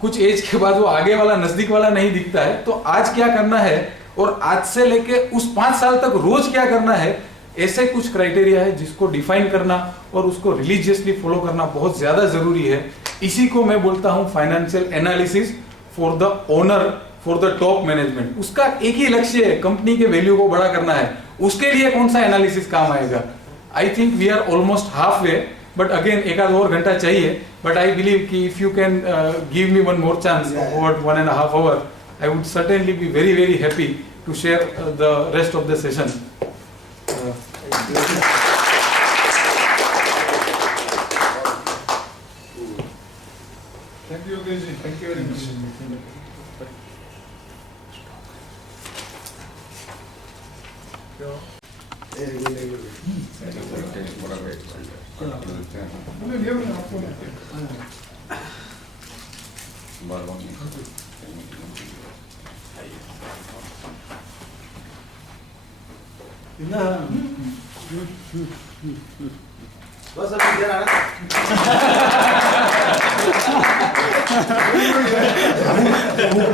कुछ एज के बाद वो आगे वाला, नजदीक वाला नहीं दिखता है। तो आज क्या करना है और आज से लेके उस 5 साल तक रोज क्या करना है, ऐसे कुछ क्राइटेरिया है जिसको डिफाइन करना और उसको रिलीजियसली फॉलो करना बहुत ज्यादा जरूरी है। इसी को मैं बोलता हूं financial analysis for the owner, for the top management. उसका एक ही लक्ष्य है, कंपनी के वैल्यू को बड़ा करना है। उसके लिए कौन सा एनालिसिस काम आएगा? I think we are almost halfway, but again 1 और घंटा चाहिए। बट आई बिलीव कि if you can give me one more chance about 1.5 hour, I would certainly be very, very happy to share the rest of the session. Thank you, Yogesh ji. Thank you very much. बस अभी इधर आना।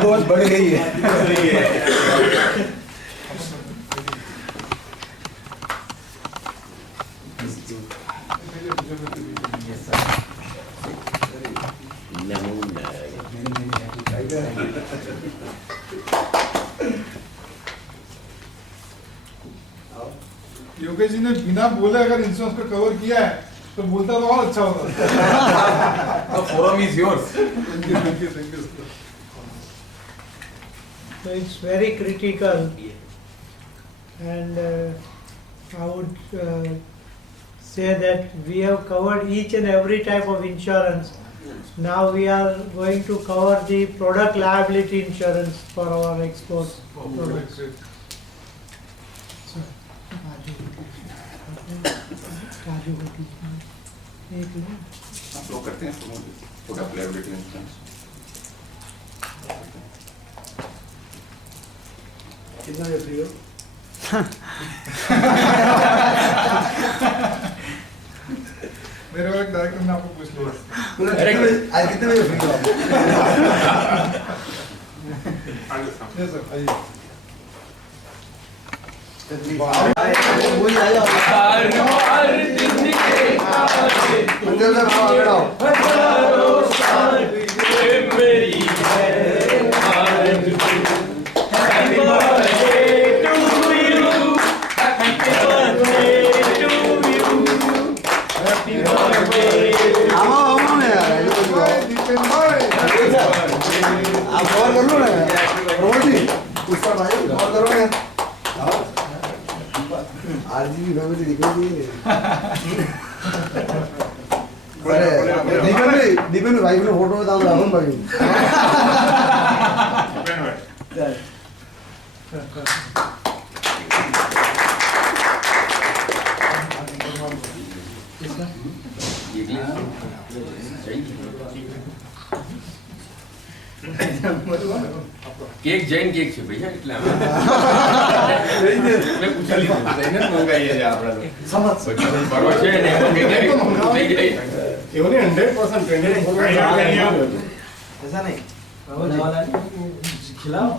बहुत बढ़ गई है। योगेश जी ने बिना बोले अगर इंश्योरेंस को कवर किया है तो बोलता तो और अच्छा होता। The forum is yours. Thank you. So it's very critical, and I would say that we have covered each and every type of insurance. Now we are going to cover the product liability insurance for our export products. आप लोग करते हैं product liability insurance कितना में free हो? मेरे वाले director ने आपको पूछ लिया आज कितने में फ्री हो आप? यस सर आइए वही आया अंदर से आओ दीपेन भाई आप कवर कर लो ना रोज ही उसका भाई कवर करो ना आरजीबी फैमिली दिखाई दी अरे दीपेन भाई ने फोटो में दाम राहुल भाई કેક જૈન કેક છે ભૈયા એટલે અમે મેં પૂછી લીધું જૈન જ મંગાઈએ છે આપણા તો समझ પરવા છે ને લઈ જાય એવું નહીં 100% ટ્રેન્ડિંગ ऐसा नहीं खिलाओ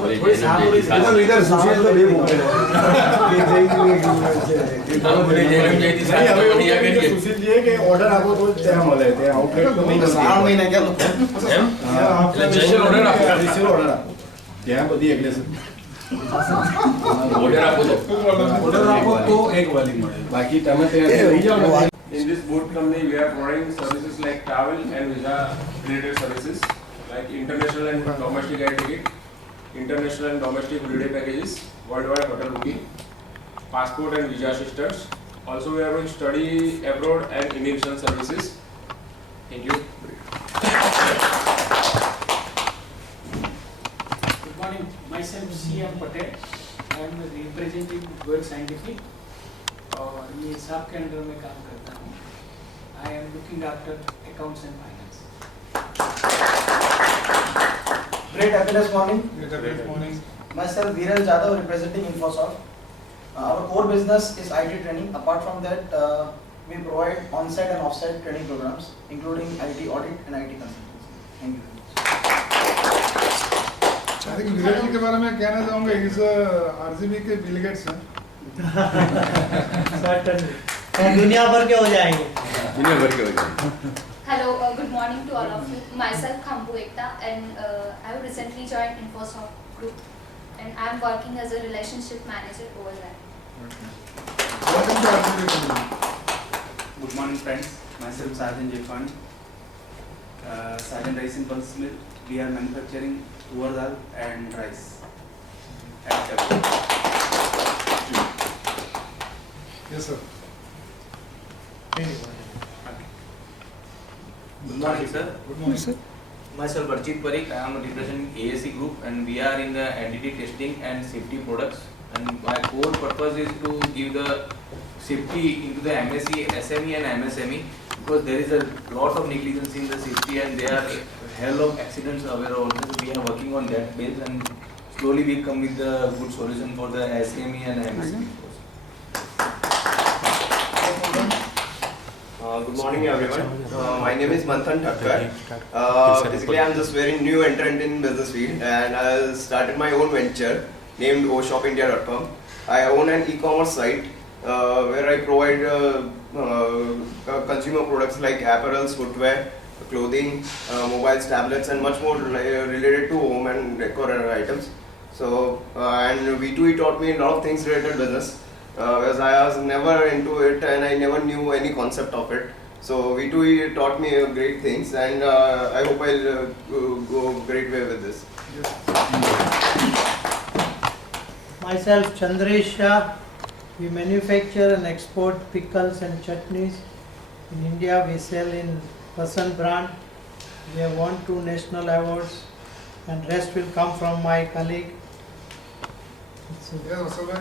બોલે इधर इधर सुशील तो भी बोल रहे હા બોલે જૈન જઈતી સાથે બનિયા કરીએ સુશીલજીએ કે ઓર્ડર આપો તો ત્યાં મળે તે આઉટલેટ તો નહીં श्रावण महीना क्या लोग એમ એટલે સ્પેશિયલ ઓર્ડર આપો સ્પેશિયલ ઓર્ડર આપો ત્યાં બધી એગ્રેશન ઓર્ડર આપો તો ઓર્ડર આપો તો એક વાલી મળે. બાકી તમે ત્યાં લઈ જાઓ ને In this boat company, we are providing services like travel and visa related services, like international and domestic air ticket, international and domestic holiday packages, worldwide hotel booking, passport and visa assistance. Also, we are doing study abroad and immigration services. Thank you. Good morning. Myself C.M. Patel. I am representing World Scientific और ये साहब के under में काम करता हूँ. I am looking after accounts and finance. Great happiness morning. Good morning. Myself Viral Jadhav representing Infosoft. Our core business is IT training. Apart from that, we provide on-site and off-site training programs, including IT audit and IT consultancy. Thank you. I think Virat जी के बारे में कहना चाहूँगा इस RCB के Bill Gates हैं Certainly. और दुनिया भर के हो जाएंगे. દુનિયા ભર કે હોય છે Hello, good morning to all of you. Myself Khambu Ekta and I have recently joined Infosoft Group and I am working as a relationship manager over there. Welcome to RCB company Good morning, friends. Myself Sarjan Jefani. Sarjan Rice and Pulse Mill. We are manufacturing tuar dal and rice. Yes sir Good morning, sir. Good morning sir Myself Archit Parikh. I am representing ASC Group and we are in the entity testing and safety products. And my core purpose is to give the safety into the MSE, SME and MSME because there is a lot of negligence in the safety and there are hell of accidents aware also. So we are working on that base and slowly we come with the good solution for the SME and MSME. Good morning, everyone. My name is Manthan Thakkar. Basically, I'm just very new entrant in business field, and I started my own venture named oshopindia.com. I own an e-commerce site where I provide consumer products like apparels, footwear, clothing, mobiles, tablets, and much more related to home and decor items. So, and V2E taught me a lot of things related to business. Because I was never into it and I never knew any concept of it. So V2E taught me great things and I hope I'll go great way with this. Yes. Myself, Chandresh Shah. We manufacture and export pickles and chutneys. In India, we sell in Pasan brand. We have won 2 national awards, and rest will come from my colleague. So, Yes, Vatsal bhai.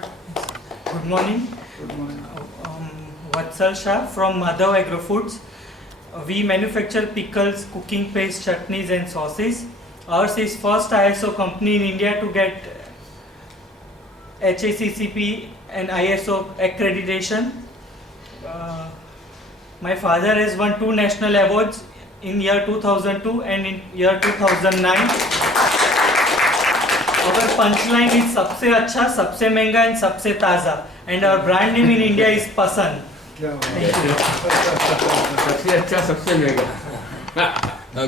Good morning. Good morning. Vatsal Shah from Madhav Agro Foods. We manufacture pickles, cooking paste, chutneys and sauces. Ours is first ISO company in India to get HACCP and ISO accreditation. My father has won 2 national awards in year 2002 and in year 2009. Our punchline is सबसे अच्छा, सबसे महंगा and सबसे ताज़ा. And our brand name in India is Pasan. क्या बात है। सबसे अच्छा सबसे महंगा.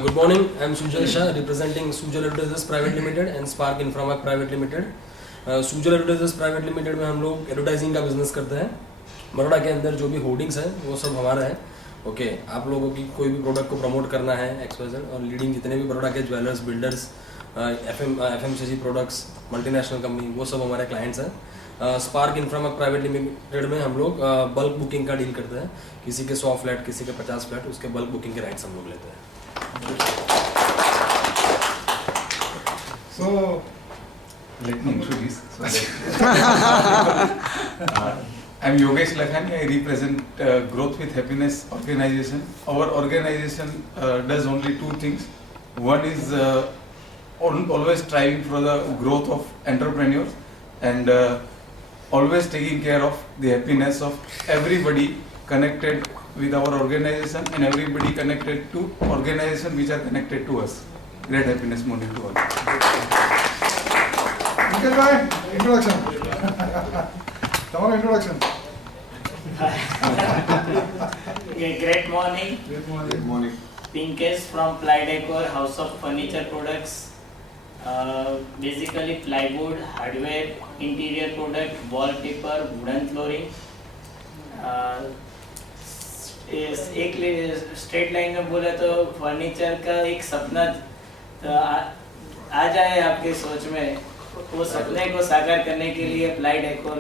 Good morning, I am Sujal Shah representing Sujal Advertisers Private Limited and Spark Inframark Private Limited. Sujal Advertisers Private Limited में हम लोग एडवर्टाइजिंग का बिजनेस करते हैं. बड़ोड़ा के अंदर जो भी होर्डिंग्स हैं वो सब हमारा है. ओके, आप लोगों की कोई भी प्रोडक्ट को प्रमोट करना है XYZ और लीडिंग जितने भी बड़ोड़ा के jewellers, builders, FMCG products, multinational company, वो सब हमारे क्लाइंट्स हैं. स्पार्क इंफ्रामार्क प्राइवेट लिमिटेड में हम लोग बल्क बुकिंग का डील करते हैं. किसी के 100 फ्लैट, किसी के 50 फ्लैट, उसके बल्क बुकिंग के राइट्स हम लोग लेते हैं. So, Let me introduce. I'm Yogesh Lakhani. I represent Growth with Happiness organization. Our organization does only 2 things. One is always striving for the growth of entrepreneurs and always taking care of the happiness of everybody connected with our organization and everybody connected to organization which are connected to us. Great happiness morning to all. Nikhil bhai, introduction. Tomorrow introduction. Great morning. Good morning. Good morning. Pinkesh from Ply Decor, House of Furniture Products. Basically plywood, hardware, interior product, wallpaper, wooden flooring. एक straight line में बोला तो furniture का एक सपना आ जाए आपके सोच में, वो सपने को साकार करने के लिए प्लाई डेकोर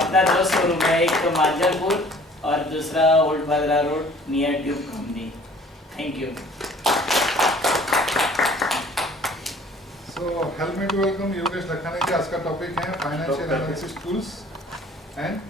अपना 2 शोरूम है, एक तो मांजरपुर और दूसरा old Bhadra road near tube company. Thank you. So, help me to welcome Yogesh Lakhani. आज का टॉपिक है फाइनेंशियल एनालिसिस टूल्स एंड